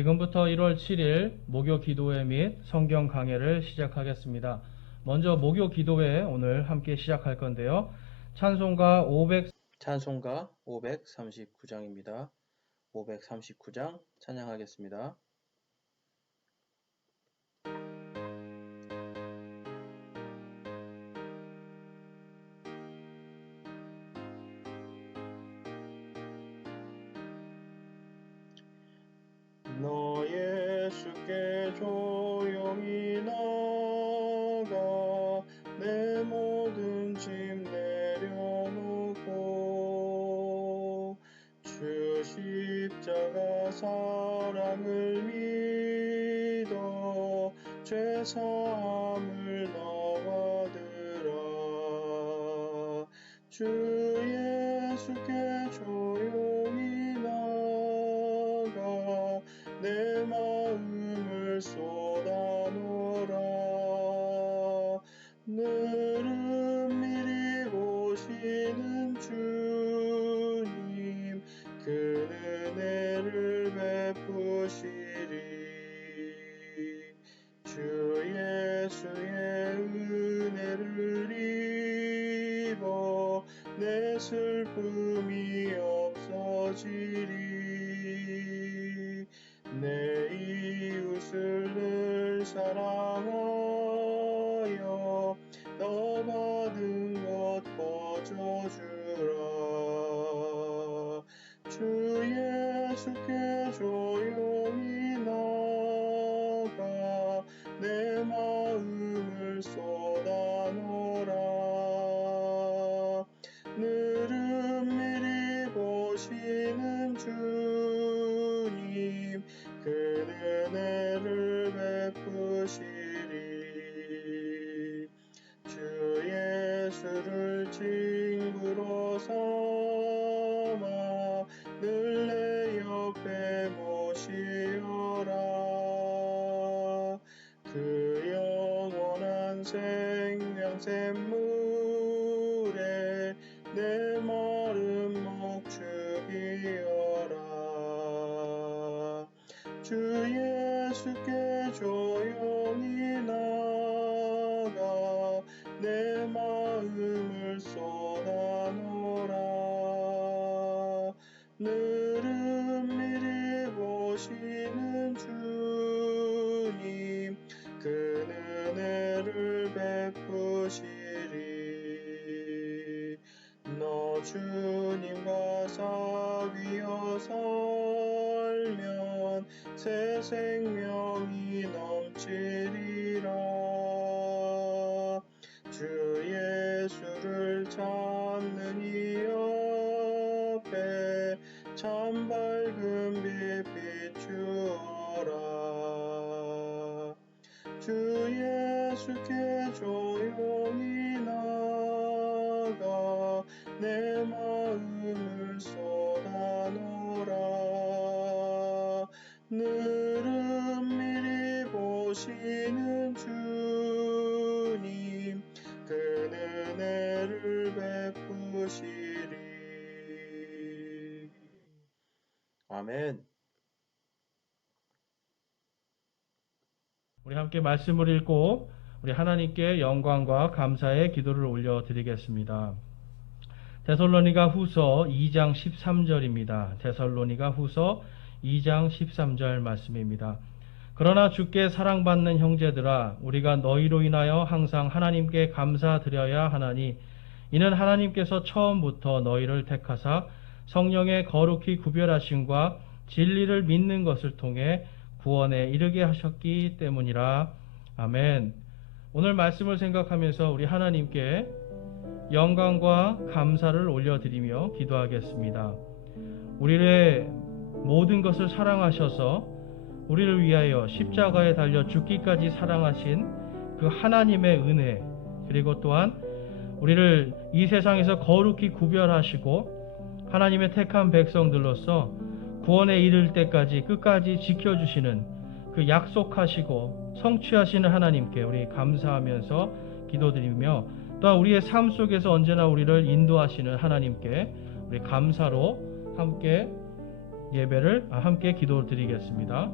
지금부터 1월 7일 목요 기도회 및 성경 강해를 시작하겠습니다. 먼저 목요 기도회 오늘 함께 시작할 건데요. 찬송가 539장입니다. 539장 찬양하겠습니다. 너 예수께 조용히 나가 내 모든 짐 내려놓고 주 십자가 사랑을 믿어 죄사함을 너와들아 주 예수께 조용히 나가 내 마음을 쏟아놓으라 늘은 미리 오시는 주님 그 은혜를 베푸시리 주 예수의 은혜를 입어 내 슬픔이 없어지리 내 이웃을 늘 사랑하여 너 받은 것 거저주라 주 예수께 조용히 나가 내 마음을 쏟아놓으라 늘은 미리 보시는 주님 그 은혜를 베푸시리 주 예수를 친구로 삼아 늘 내 옆에 모시어라 그 영원한 생명샘물에 내 마른 목 죽이어라 주 예수께 조용히 나가 내 마음을 쏟아놓으라 늘은 미리 보시는 주님 그 은혜를 베푸시리 너 주님과 사귀어 살면 새 생명이 넘치리라 주 예수를 찾는 이 옆에 참 밝은 빛 비추어라 주 예수께 조용히 나가 내 마음을 쏟아놓으라 늘은 미리 보시는 주님 그 은혜를 베푸시리 아멘. 우리 함께 말씀을 읽고 우리 하나님께 영광과 감사의 기도를 올려드리겠습니다. 데살로니가 후서 2장 13절입니다. 데살로니가 후서 2장 13절 말씀입니다. 그러나 주께 사랑받는 형제들아 우리가 너희로 인하여 항상 하나님께 감사드려야 하나니 이는 하나님께서 처음부터 너희를 택하사 성령의 거룩히 구별하심과 진리를 믿는 것을 통해 구원에 이르게 하셨기 때문이라. 아멘. 오늘 말씀을 생각하면서 우리 하나님께 영광과 감사를 올려드리며 기도하겠습니다. 우리의 모든 것을 사랑하셔서 우리를 위하여 십자가에 달려 죽기까지 사랑하신 그 하나님의 은혜, 그리고 또한 우리를 이 세상에서 거룩히 구별하시고 하나님의 택한 백성들로서 구원에 이를 때까지 끝까지 지켜주시는 그 약속하시고 성취하시는 하나님께 우리 감사하면서 기도드리며 또한 우리의 삶 속에서 언제나 우리를 인도하시는 하나님께 우리 감사로 함께 기도드리겠습니다.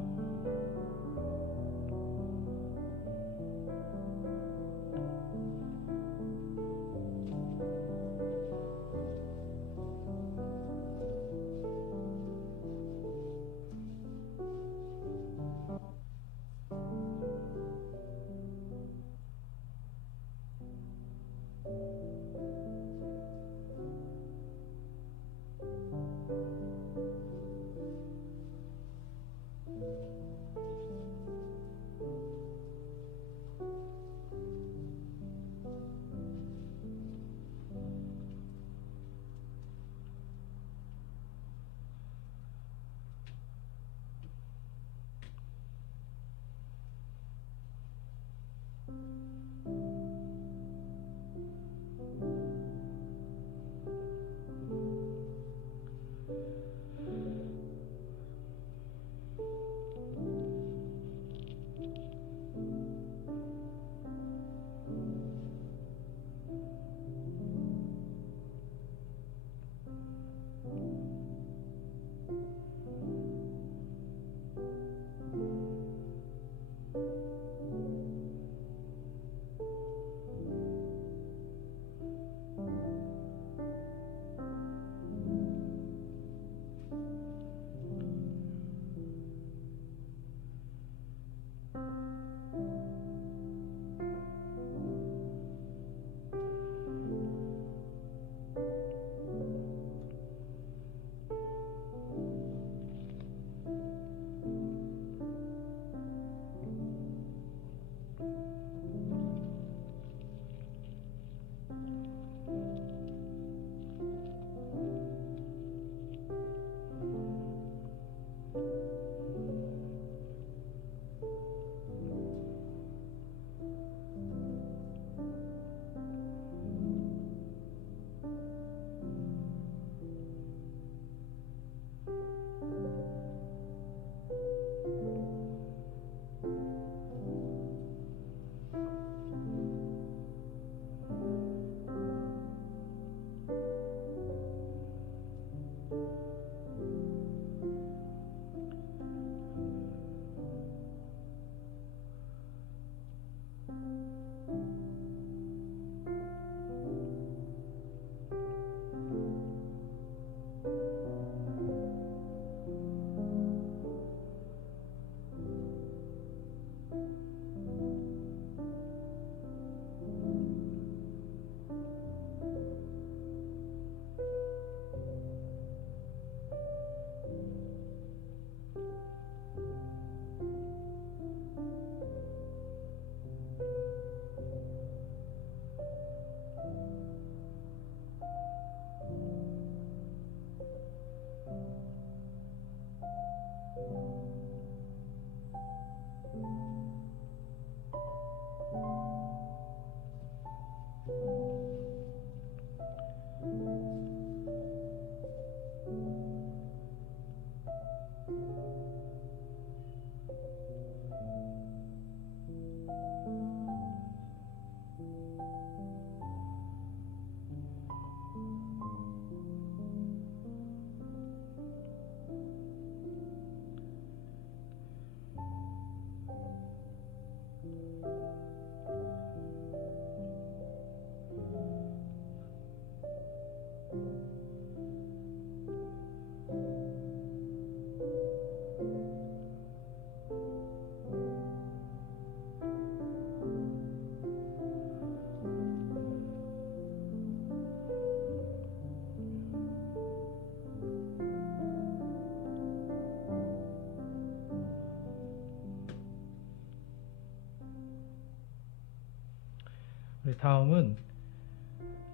다음은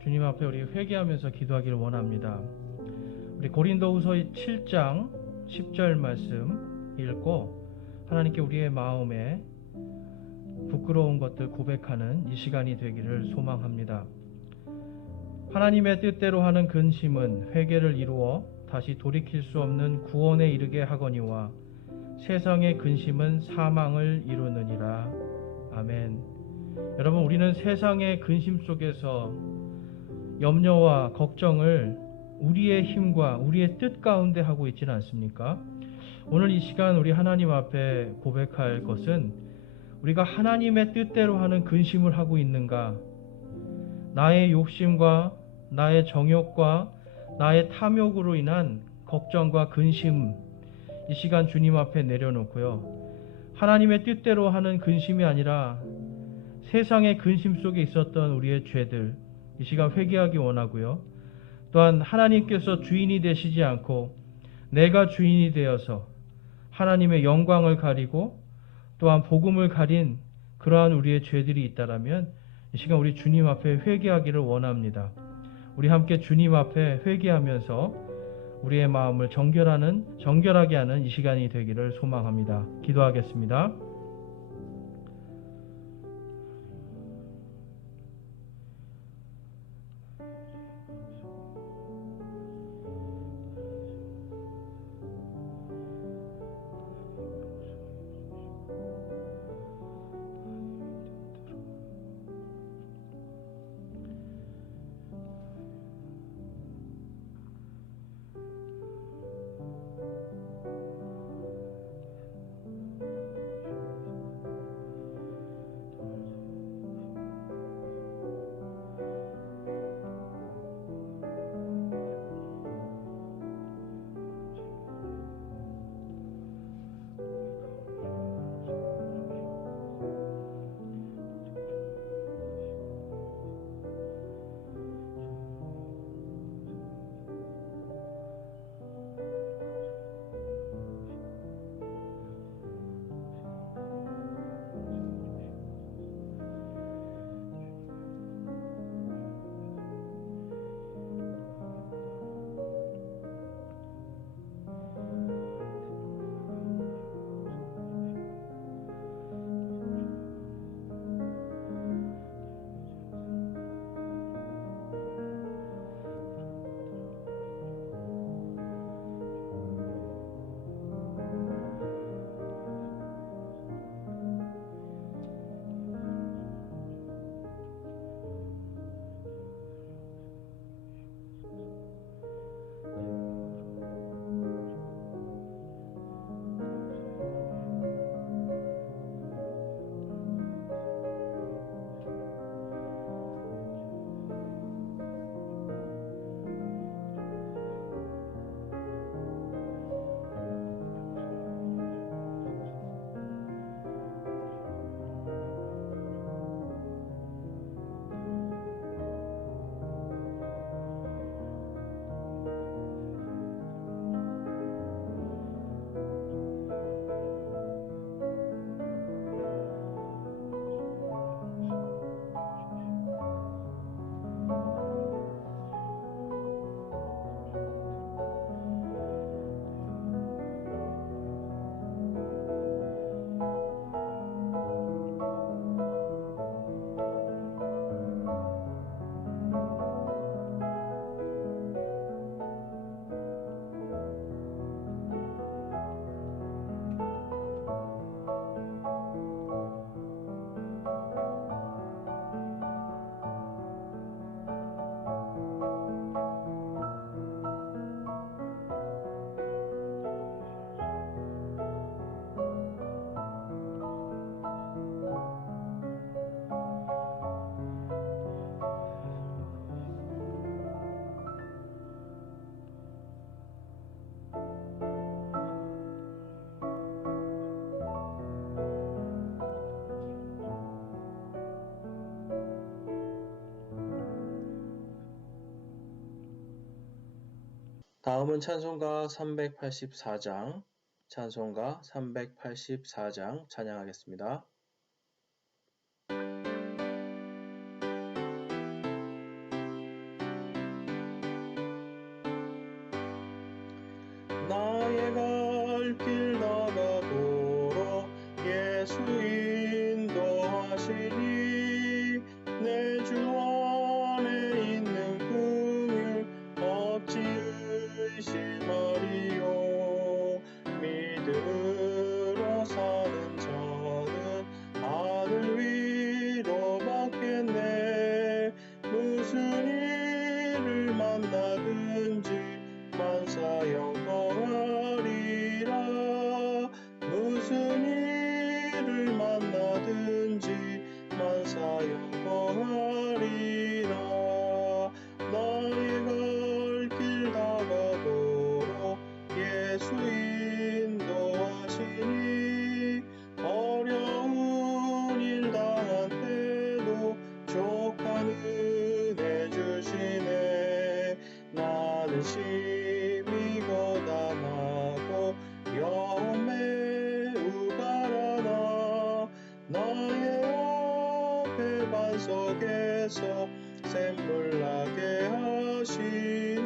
주님 앞에 우리 회개하면서 기도하기를 원합니다. 우리 고린도후서 7장 10절 말씀 읽고 하나님께 우리의 마음에 부끄러운 것들 고백하는 이 시간이 되기를 소망합니다. 하나님의 뜻대로 하는 근심은 회개를 이루어 다시 돌이킬 수 없는 구원에 이르게 하거니와 세상의 근심은 사망을 이루느니라. 아멘. 여러분, 우리는 세상의 근심 속에서 염려와 걱정을 우리의 힘과 우리의 뜻 가운데 하고 있지는 않습니까? 오늘 이 시간 우리 하나님 앞에 고백할 것은 우리가 하나님의 뜻대로 하는 근심을 하고 있는가? 나의 욕심과 나의 정욕과 나의 탐욕으로 인한 걱정과 근심, 이 시간 주님 앞에 내려놓고요. 하나님의 뜻대로 하는 근심이 아니라 세상의 근심 속에 있었던 우리의 죄들, 이 시간 회개하기 원하고요. 또한 하나님께서 주인이 되시지 않고 내가 주인이 되어서 하나님의 영광을 가리고 또한 복음을 가린 그러한 우리의 죄들이 있다라면 이 시간 우리 주님 앞에 회개하기를 원합니다. 우리 함께 주님 앞에 회개하면서 우리의 마음을 정결하게 하는 이 시간이 되기를 소망합니다. 기도하겠습니다. 다음은 찬송가 384장, 찬송가 384장 찬양하겠습니다. 나의 갈 길 다가도록 예수 인도하시니 내 주 안에 있는 긍휼 어찌 의심하리요. 믿음으로 사는 자는 하늘 위로 받겠네. 무슨 일을 만나든지 만사 영거하리라. 무슨 일을 만나든지 만사 영거하리라. 나의 갈 길 다가도록 예수 인도하시니 어려운 일 당한 때도 족한 은혜 주시네. 나는 심히 고단하고 영혼 매우 가라나. 나의 앞에 반석에서 샘물 나게 하시네.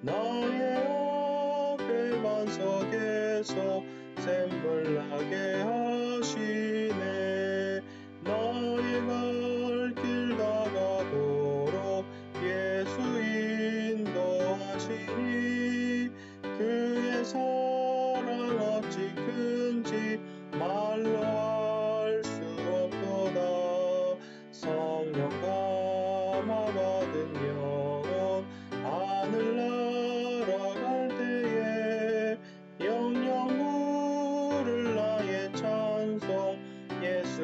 나의 앞에 반석에서 샘물 나게 하시네. 나의 갈 길 다가도록 예수 인도하시니 그의 사랑 어찌 큰지 말로 알 수 없도다. 성령 감화받은 영혼 하늘나라 갈 때에 영영 부를 나의 찬송 예수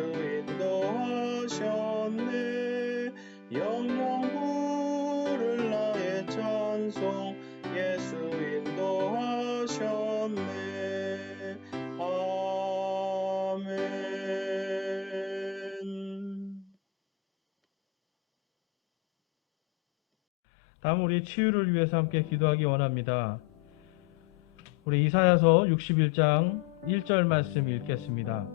인도하셨네. 영영 부를 나의 찬송 예수 인도하셨네. 아멘. 다음 우리 치유를 위해서 함께 기도하기 원합니다. 우리 이사야서 61장 1절 말씀 읽겠습니다.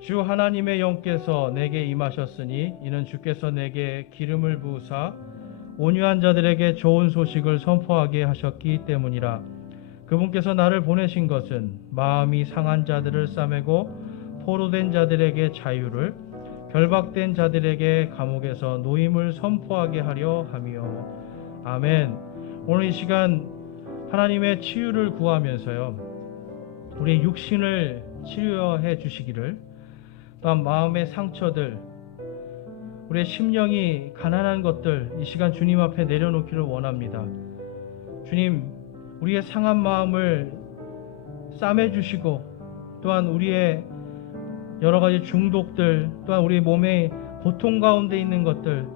주 하나님의 영께서 내게 임하셨으니 이는 주께서 내게 기름을 부으사 온유한 자들에게 좋은 소식을 선포하게 하셨기 때문이라. 그분께서 나를 보내신 것은 마음이 상한 자들을 싸매고 포로된 자들에게 자유를, 결박된 자들에게 감옥에서 노임을 선포하게 하려 함이요. 아멘. 오늘 이 시간 하나님의 치유를 구하면서요, 우리 육신을 치유해 주시기를, 또한 마음의 상처들, 우리의 심령이 가난한 것들 이 시간 주님 앞에 내려놓기를 원합니다. 주님, 우리의 상한 마음을 싸매 주시고, 또한 우리의 여러 가지 중독들, 또한 우리 몸의 고통 가운데 있는 것들,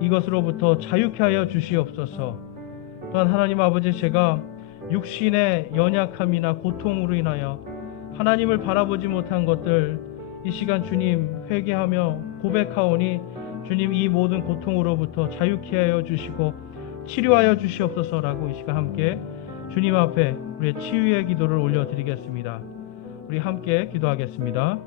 이것으로부터 자유케 하여 주시옵소서. 또한 하나님 아버지, 제가 육신의 연약함이나 고통으로 인하여 하나님을 바라보지 못한 것들 이 시간 주님 회개하며 고백하오니 주님 이 모든 고통으로부터 자유케 하여 주시고 치료하여 주시옵소서라고 이 시간 함께 주님 앞에 우리의 치유의 기도를 올려드리겠습니다. 우리 함께 기도하겠습니다.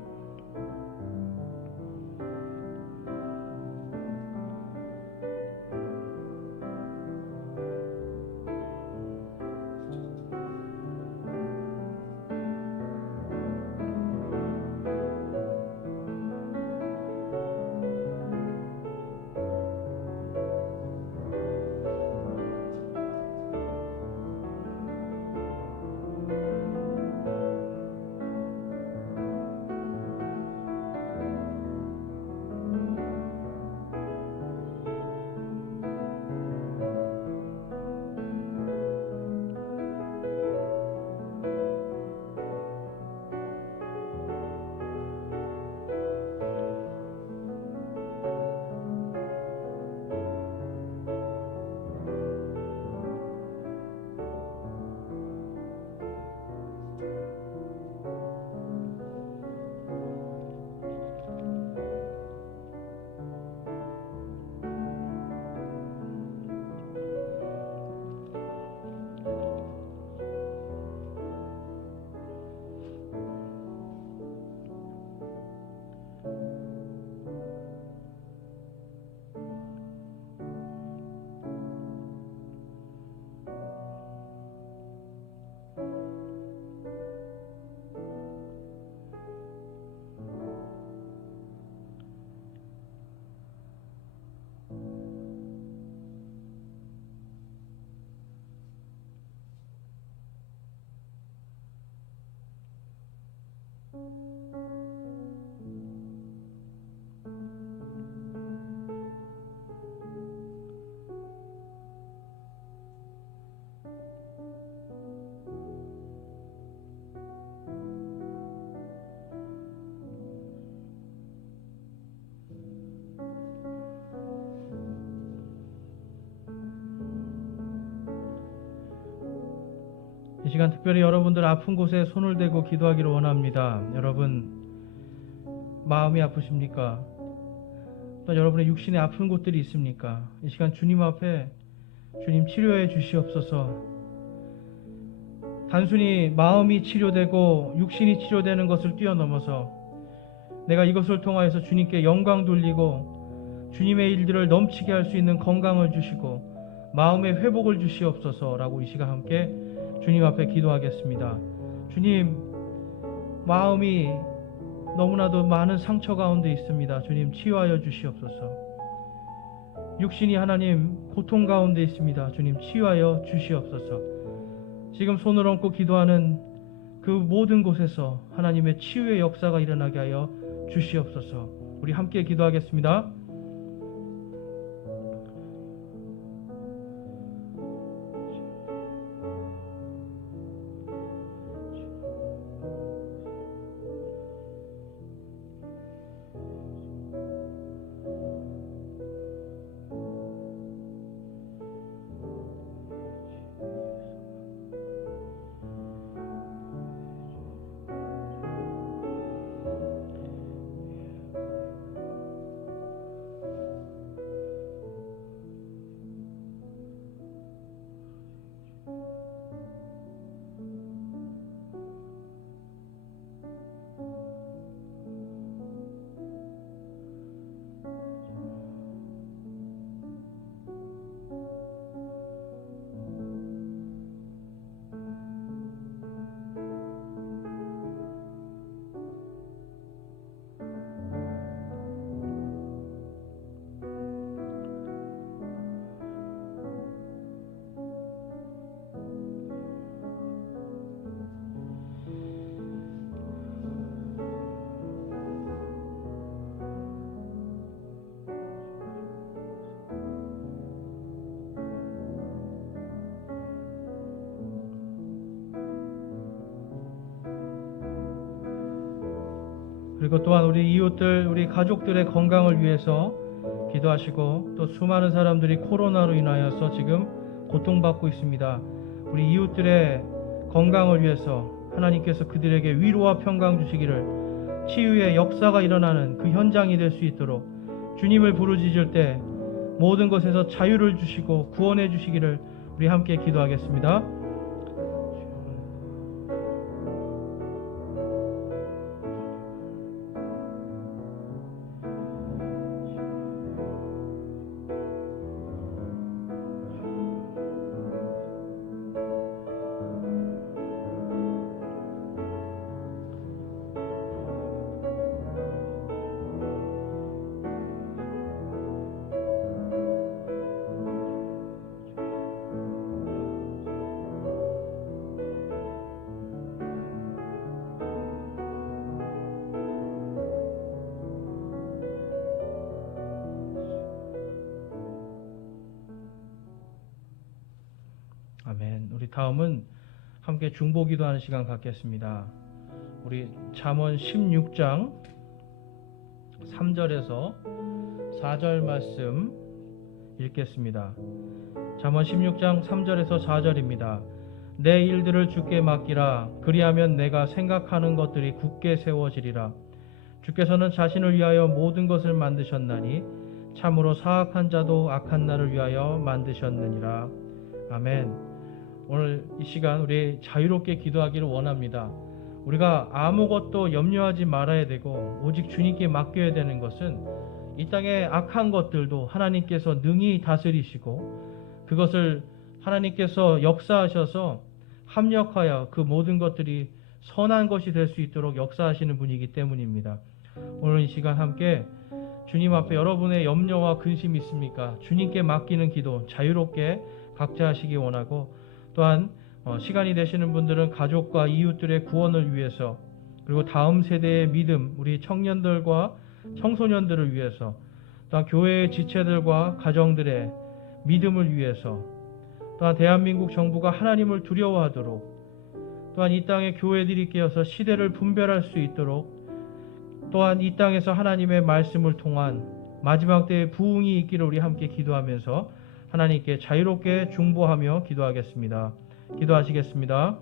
이 시간 특별히 여러분들 아픈 곳에 손을 대고 기도하기를 원합니다. 여러분 마음이 아프십니까? 또 여러분의 육신에 아픈 곳들이 있습니까? 이 시간 주님 앞에 주님 치료해 주시옵소서. 단순히 마음이 치료되고 육신이 치료되는 것을 뛰어넘어서 내가 이것을 통하여서 주님께 영광 돌리고 주님의 일들을 넘치게 할 수 있는 건강을 주시고 마음의 회복을 주시옵소서라고 이 시간 함께 주님 앞에 기도하겠습니다. 주님, 마음이 너무나도 많은 상처 가운데 있습니다. 주님 치유하여 주시옵소서. 육신이 하나님 고통 가운데 있습니다. 주님 치유하여 주시옵소서. 지금 손을 얹고 기도하는 그 모든 곳에서 하나님의 치유의 역사가 일어나게 하여 주시옵소서. 우리 함께 기도하겠습니다. 그리고 또한 우리 이웃들, 우리 가족들의 건강을 위해서 기도하시고 또 수많은 사람들이 코로나로 인하여서 지금 고통받고 있습니다. 우리 이웃들의 건강을 위해서 하나님께서 그들에게 위로와 평강 주시기를 치유의 역사가 일어나는 그 현장이 될 수 있도록 주님을 부르짖을 때 모든 것에서 자유를 주시고 구원해 주시기를 우리 함께 기도하겠습니다. 아멘. 우리 다음은 함께 중보기도하는 시간 갖겠습니다. 우리 잠언 16장 3절에서 4절 말씀 읽겠습니다. 잠언 16장 3절에서 4절입니다. 내 일들을 주께 맡기라. 그리하면 내가 생각하는 것들이 굳게 세워지리라. 주께서는 자신을 위하여 모든 것을 만드셨나니 참으로 사악한 자도 악한 날을 위하여 만드셨느니라. 아멘. 오늘 이 시간 우리 자유롭게 기도하기를 원합니다. 우리가 아무것도 염려하지 말아야 되고 오직 주님께 맡겨야 되는 것은 이 땅의 악한 것들도 하나님께서 능히 다스리시고 그것을 하나님께서 역사하셔서 합력하여 그 모든 것들이 선한 것이 될 수 있도록 역사하시는 분이기 때문입니다. 오늘 이 시간 함께 주님 앞에 여러분의 염려와 근심이 있습니까? 주님께 맡기는 기도 자유롭게 각자 하시기 원하고 또한 시간이 되시는 분들은 가족과 이웃들의 구원을 위해서 그리고 다음 세대의 믿음, 우리 청년들과 청소년들을 위해서, 또한 교회의 지체들과 가정들의 믿음을 위해서, 또한 대한민국 정부가 하나님을 두려워하도록, 또한 이 땅의 교회들이 깨어서 시대를 분별할 수 있도록, 또한 이 땅에서 하나님의 말씀을 통한 마지막 때의 부흥이 있기를 우리 함께 기도하면서 하나님께 자유롭게 중보하며 기도하겠습니다. 기도하시겠습니다.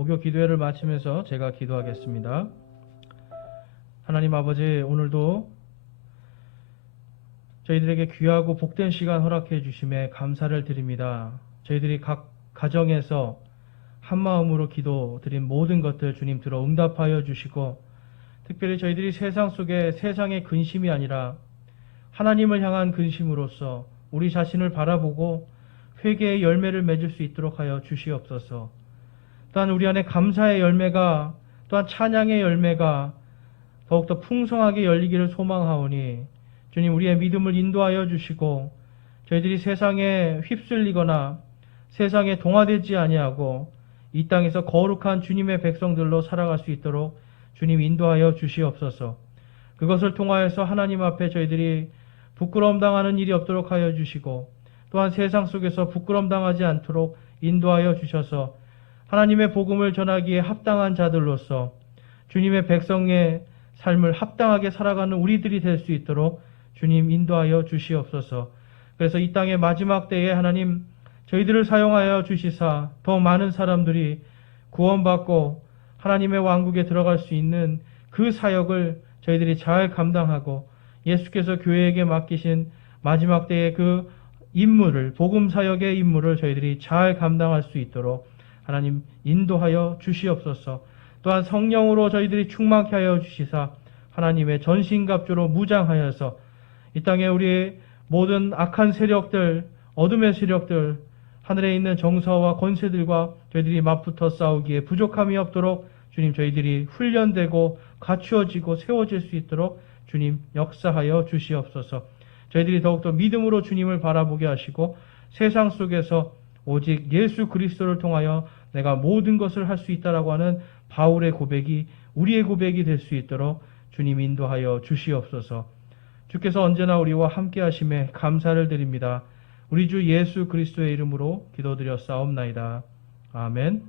목요 기도회를 마치면서 제가 기도하겠습니다. 하나님 아버지, 오늘도 저희들에게 귀하고 복된 시간 허락해 주심에 감사를 드립니다. 저희들이 각 가정에서 한마음으로 기도드린 모든 것들 주님 들어 응답하여 주시고, 특별히 저희들이 세상 속에 세상의 근심이 아니라 하나님을 향한 근심으로서 우리 자신을 바라보고 회개의 열매를 맺을 수 있도록 하여 주시옵소서. 또한 우리 안에 감사의 열매가, 또한 찬양의 열매가 더욱더 풍성하게 열리기를 소망하오니 주님, 우리의 믿음을 인도하여 주시고 저희들이 세상에 휩쓸리거나 세상에 동화되지 아니하고 이 땅에서 거룩한 주님의 백성들로 살아갈 수 있도록 주님 인도하여 주시옵소서. 그것을 통하여서 하나님 앞에 저희들이 부끄러움 당하는 일이 없도록 하여 주시고, 또한 세상 속에서 부끄러움 당하지 않도록 인도하여 주셔서 하나님의 복음을 전하기에 합당한 자들로서 주님의 백성의 삶을 합당하게 살아가는 우리들이 될 수 있도록 주님 인도하여 주시옵소서. 그래서 이 땅의 마지막 때에 하나님 저희들을 사용하여 주시사 더 많은 사람들이 구원받고 하나님의 왕국에 들어갈 수 있는 그 사역을 저희들이 잘 감당하고 예수께서 교회에게 맡기신 마지막 때의 그 임무를, 복음 사역의 임무를 저희들이 잘 감당할 수 있도록 하나님 인도하여 주시옵소서. 또한 성령으로 저희들이 충만케 하여 주시사 하나님의 전신갑주로 무장하여서 이 땅에 우리의 모든 악한 세력들, 어둠의 세력들, 하늘에 있는 정사와 권세들과 저희들이 맞붙어 싸우기에 부족함이 없도록 주님 저희들이 훈련되고 갖추어지고 세워질 수 있도록 주님 역사하여 주시옵소서. 저희들이 더욱더 믿음으로 주님을 바라보게 하시고 세상 속에서 오직 예수 그리스도를 통하여 내가 모든 것을 할 수 있다라고 하는 바울의 고백이 우리의 고백이 될 수 있도록 주님 인도하여 주시옵소서. 주께서 언제나 우리와 함께 하심에 감사를 드립니다. 우리 주 예수 그리스도의 이름으로 기도드렸사옵나이다. 아멘.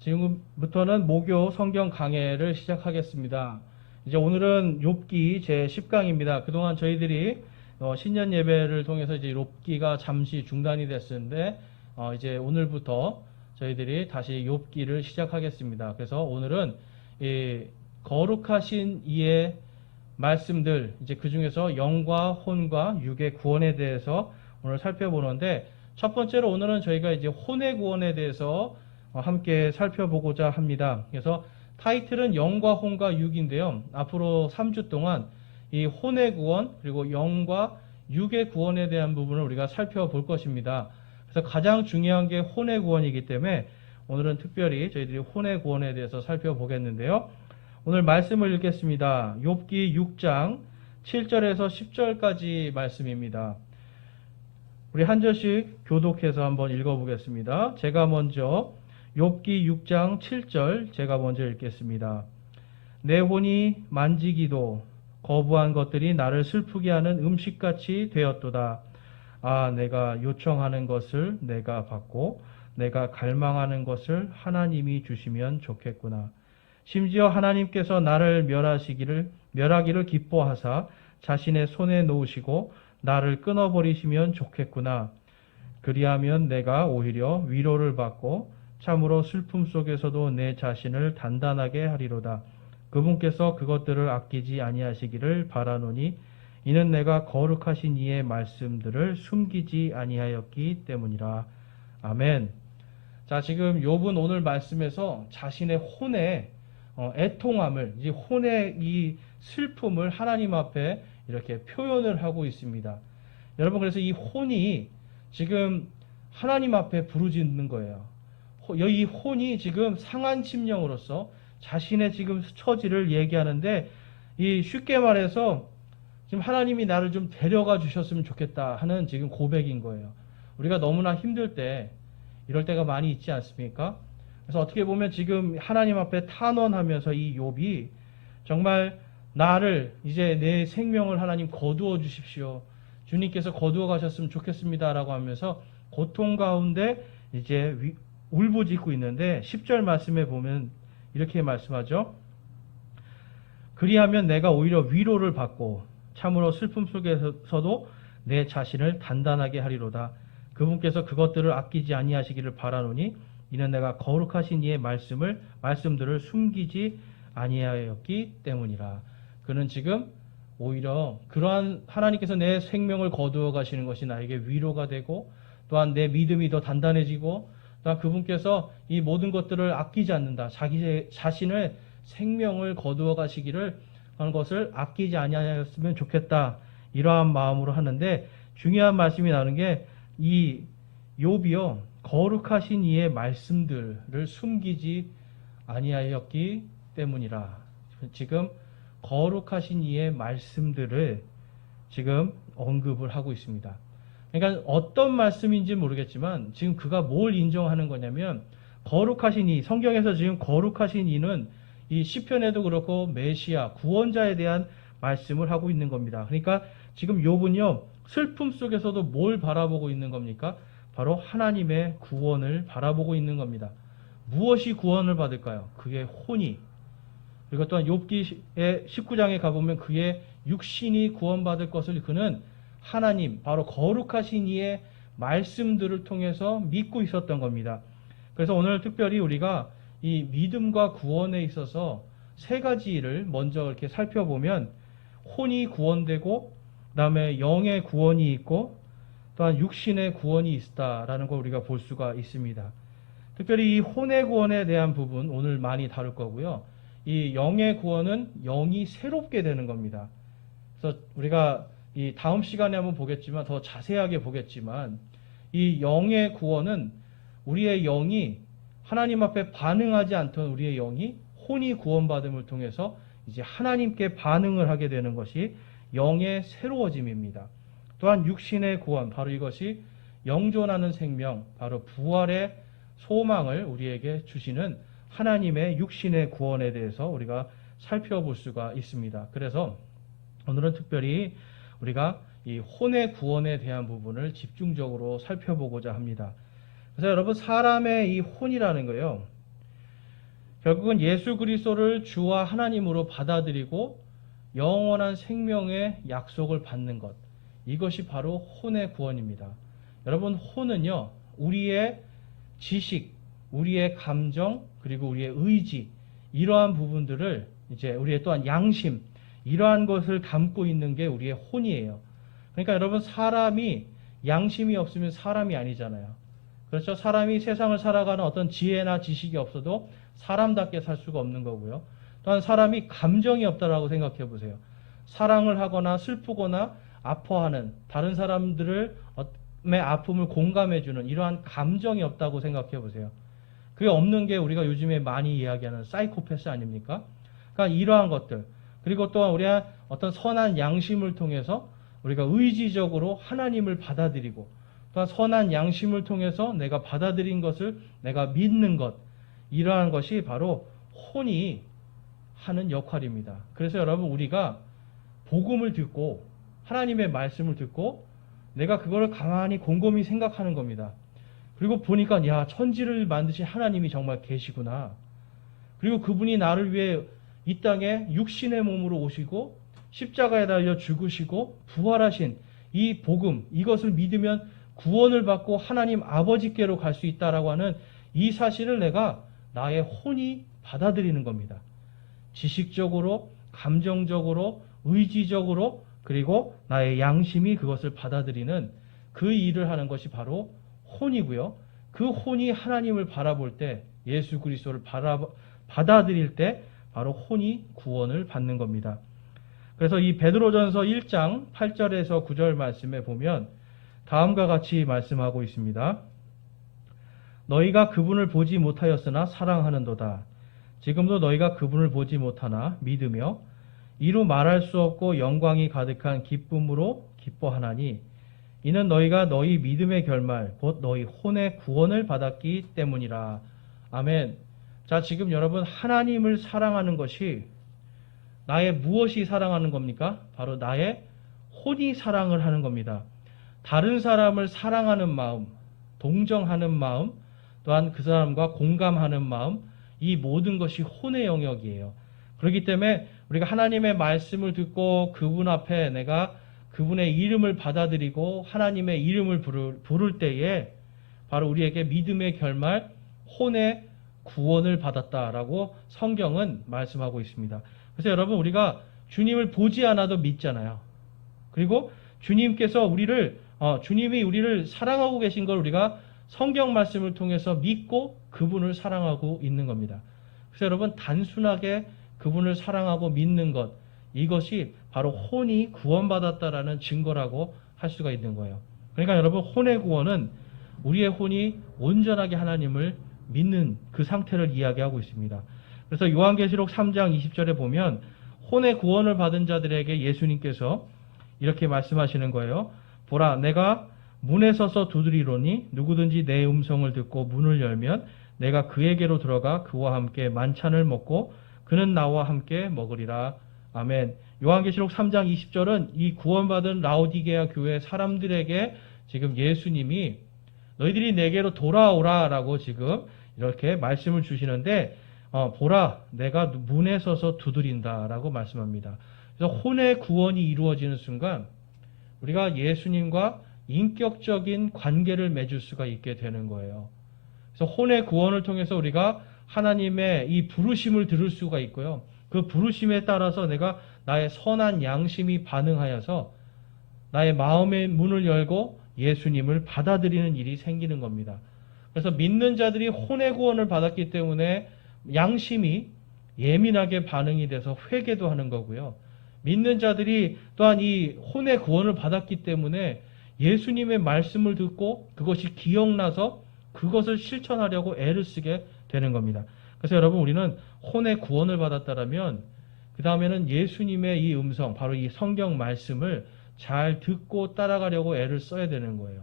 지금부터는 목요 성경 강해를 시작하겠습니다. 이제 오늘은 욥기 제 10강입니다. 그동안 저희들이 신년 예배를 통해서 이제 욥기가 잠시 중단이 됐었는데 이제 오늘부터 저희들이 다시 욥기를 시작하겠습니다. 그래서 오늘은 이 거룩하신 이의 말씀들, 이제 그 중에서 영과 혼과 육의 구원에 대해서 오늘 살펴보는데, 첫 번째로 오늘은 저희가 이제 혼의 구원에 대해서 함께 살펴보고자 합니다. 그래서 타이틀은 영과 혼과 육인데요. 앞으로 3주 동안 이 혼의 구원 그리고 영과 육의 구원에 대한 부분을 우리가 살펴볼 것입니다. 그래서 가장 중요한 게 혼의 구원이기 때문에 오늘은 특별히 저희들이 혼의 구원에 대해서 살펴보겠는데요. 오늘 말씀을 읽겠습니다. 욥기 6장 7절에서 10절까지 말씀입니다. 우리 한 절씩 교독해서 한번 읽어보겠습니다. 제가 먼저 욥기 6장 7절 제가 먼저 읽겠습니다. 내 혼이 만지기도 거부한 것들이 나를 슬프게 하는 음식같이 되었도다. 아, 내가 요청하는 것을 내가 받고 내가 갈망하는 것을 하나님이 주시면 좋겠구나. 심지어 하나님께서 나를 멸하기를 기뻐하사 자신의 손에 놓으시고 나를 끊어버리시면 좋겠구나. 그리하면 내가 오히려 위로를 받고 참으로 슬픔 속에서도 내 자신을 단단하게 하리로다. 그분께서 그것들을 아끼지 아니하시기를 바라노니 이는 내가 거룩하신 이의 말씀들을 숨기지 아니하였기 때문이라. 아멘. 자, 지금 욥은 오늘 말씀에서 자신의 혼의 애통함을, 이제 혼의 이 슬픔을 하나님 앞에 이렇게 표현을 하고 있습니다. 여러분, 그래서 이 혼이 지금 하나님 앞에 부르짖는 거예요. 이 혼이 지금 상한 심령으로서 자신의 지금 처지를 얘기하는데, 이 쉽게 말해서 지금 하나님이 나를 좀 데려가 주셨으면 좋겠다 하는 지금 고백인 거예요. 우리가 너무나 힘들 때 이럴 때가 많이 있지 않습니까? 그래서 어떻게 보면 지금 하나님 앞에 탄원하면서 이 욥이 정말 나를, 이제 내 생명을 하나님 거두어 주십시오. 주님께서 거두어 가셨으면 좋겠습니다 라고 하면서 고통 가운데 이제 울부짖고 있는데, 10절 말씀에 보면 이렇게 말씀하죠. 그리하면 내가 오히려 위로를 받고 참으로 슬픔 속에서도 내 자신을 단단하게 하리로다. 그분께서 그것들을 아끼지 아니하시기를 바라노니 이는 내가 거룩하신 이의 말씀들을 숨기지 아니하였기 때문이라. 그는 지금 오히려 그러한 하나님께서 내 생명을 거두어 가시는 것이 나에게 위로가 되고, 또한 내 믿음이 더 단단해지고, 또한 그분께서 이 모든 것들을 아끼지 않는다. 자기 자신의 생명을 거두어 가시기를 하는 것을 아끼지 아니하였으면 좋겠다. 이러한 마음으로 하는데, 중요한 말씀이 나오는 게 이 욥이요, 거룩하신 이의 말씀들을 숨기지 아니하였기 때문이라. 지금 거룩하신 이의 말씀들을 지금 언급을 하고 있습니다. 그러니까 어떤 말씀인지 모르겠지만 지금 그가 뭘 인정하는 거냐면, 거룩하신 이, 성경에서 지금 거룩하신 이는 이 시편에도 그렇고 메시아, 구원자에 대한 말씀을 하고 있는 겁니다. 그러니까 지금 욥은요, 슬픔 속에서도 뭘 바라보고 있는 겁니까? 바로 하나님의 구원을 바라보고 있는 겁니다. 무엇이 구원을 받을까요? 그의 혼이. 그리고 또한 욥기의 19장에 가보면 그의 육신이 구원받을 것을 그는 하나님, 바로 거룩하신 이의 말씀들을 통해서 믿고 있었던 겁니다. 그래서 오늘 특별히 우리가 이 믿음과 구원에 있어서 세 가지를 먼저 이렇게 살펴보면 혼이 구원되고 그다음에 영의 구원이 있고 또한 육신의 구원이 있다라는 걸 우리가 볼 수가 있습니다. 특별히 이 혼의 구원에 대한 부분 오늘 많이 다룰 거고요. 이 영의 구원은 영이 새롭게 되는 겁니다. 그래서 우리가 이 다음 시간에 한번 보겠지만 더 자세하게 보겠지만 이 영의 구원은 우리의 영이 하나님 앞에 반응하지 않던 우리의 영이 혼이 구원받음을 통해서 이제 하나님께 반응을 하게 되는 것이 영의 새로워짐입니다. 또한 육신의 구원, 바로 이것이 영존하는 생명, 바로 부활의 소망을 우리에게 주시는 하나님의 육신의 구원에 대해서 우리가 살펴볼 수가 있습니다. 그래서 오늘은 특별히 우리가 이 혼의 구원에 대한 부분을 집중적으로 살펴보고자 합니다. 그래서 여러분, 사람의 이 혼이라는 거요, 결국은 예수 그리스도를 주와 하나님으로 받아들이고 영원한 생명의 약속을 받는 것, 이것이 바로 혼의 구원입니다. 여러분, 혼은요, 우리의 지식, 우리의 감정, 그리고 우리의 의지, 이러한 부분들을 이제 우리의 또한 양심, 이러한 것을 담고 있는 게 우리의 혼이에요. 그러니까 여러분, 사람이 양심이 없으면 사람이 아니잖아요. 그렇죠? 사람이 세상을 살아가는 어떤 지혜나 지식이 없어도 사람답게 살 수가 없는 거고요. 또한 사람이 감정이 없다라고 생각해 보세요. 사랑을 하거나 슬프거나 아파하는 다른 사람들의 아픔을 공감해주는 이러한 감정이 없다고 생각해 보세요. 그게 없는 게 우리가 요즘에 많이 이야기하는 사이코패스 아닙니까? 그러니까 이러한 것들, 그리고 또한 우리가 어떤 선한 양심을 통해서 우리가 의지적으로 하나님을 받아들이고 또한 선한 양심을 통해서 내가 받아들인 것을 내가 믿는 것, 이러한 것이 바로 혼이 하는 역할입니다. 그래서 여러분, 우리가 복음을 듣고 하나님의 말씀을 듣고 내가 그거를 가만히 곰곰이 생각하는 겁니다. 그리고 보니까 야, 천지를 만드신 하나님이 정말 계시구나. 그리고 그분이 나를 위해 이 땅에 육신의 몸으로 오시고 십자가에 달려 죽으시고 부활하신 이 복음, 이것을 믿으면 구원을 받고 하나님 아버지께로 갈 수 있다라고 하는 이 사실을 내가 나의 혼이 받아들이는 겁니다. 지식적으로, 감정적으로, 의지적으로, 그리고 나의 양심이 그것을 받아들이는 그 일을 하는 것이 바로 혼이고요. 그 혼이 하나님을 바라볼 때, 예수 그리스도를 받아들일 때 바로 혼이 구원을 받는 겁니다. 그래서 이 베드로전서 1장 8절에서 9절 말씀에 보면 다음과 같이 말씀하고 있습니다. 너희가 그분을 보지 못하였으나 사랑하는도다. 지금도 너희가 그분을 보지 못하나 믿으며 이루 말할 수 없고 영광이 가득한 기쁨으로 기뻐하나니 이는 너희가 너희 믿음의 결말 곧 너희 혼의 구원을 받았기 때문이라. 아멘. 자, 지금 여러분, 하나님을 사랑하는 것이 나의 무엇이 사랑하는 겁니까? 바로 나의 혼이 사랑을 하는 겁니다. 다른 사람을 사랑하는 마음, 동정하는 마음, 또한 그 사람과 공감하는 마음, 이 모든 것이 혼의 영역이에요. 그렇기 때문에 우리가 하나님의 말씀을 듣고 그분 앞에 내가 그분의 이름을 받아들이고 하나님의 이름을 부를 때에 바로 우리에게 믿음의 결말, 혼의 구원을 받았다라고 성경은 말씀하고 있습니다. 그래서 여러분, 우리가 주님을 보지 않아도 믿잖아요. 그리고 주님께서 주님이 우리를 사랑하고 계신 걸 우리가 성경 말씀을 통해서 믿고 그분을 사랑하고 있는 겁니다. 그래서 여러분, 단순하게 그분을 사랑하고 믿는 것, 이것이 바로 혼이 구원받았다라는 증거라고 할 수가 있는 거예요. 그러니까 여러분, 혼의 구원은 우리의 혼이 온전하게 하나님을 믿는 그 상태를 이야기하고 있습니다. 그래서 요한계시록 3장 20절에 보면 혼의 구원을 받은 자들에게 예수님께서 이렇게 말씀하시는 거예요. 보라, 내가 문에 서서 두드리노니 누구든지 내 음성을 듣고 문을 열면 내가 그에게로 들어가 그와 함께 만찬을 먹고 그는 나와 함께 먹으리라. 아멘. 요한계시록 3장 20절은 이 구원받은 라오디게아 교회 사람들에게 지금 예수님이 너희들이 내게로 돌아오라라고 지금 이렇게 말씀을 주시는데 보라 내가 문에 서서 두드린다라고 말씀합니다. 그래서 혼의 구원이 이루어지는 순간 우리가 예수님과 인격적인 관계를 맺을 수가 있게 되는 거예요. 그래서 혼의 구원을 통해서 우리가 하나님의 이 부르심을 들을 수가 있고요. 그 부르심에 따라서 내가 나의 선한 양심이 반응하여서 나의 마음의 문을 열고 예수님을 받아들이는 일이 생기는 겁니다. 그래서 믿는 자들이 혼의 구원을 받았기 때문에 양심이 예민하게 반응이 돼서 회개도 하는 거고요. 믿는 자들이 또한 이 혼의 구원을 받았기 때문에 예수님의 말씀을 듣고 그것이 기억나서 그것을 실천하려고 애를 쓰게 되는 겁니다. 그래서 여러분 우리는 혼의 구원을 받았다라면 그 다음에는 예수님의 이 음성, 바로 이 성경 말씀을 잘 듣고 따라가려고 애를 써야 되는 거예요.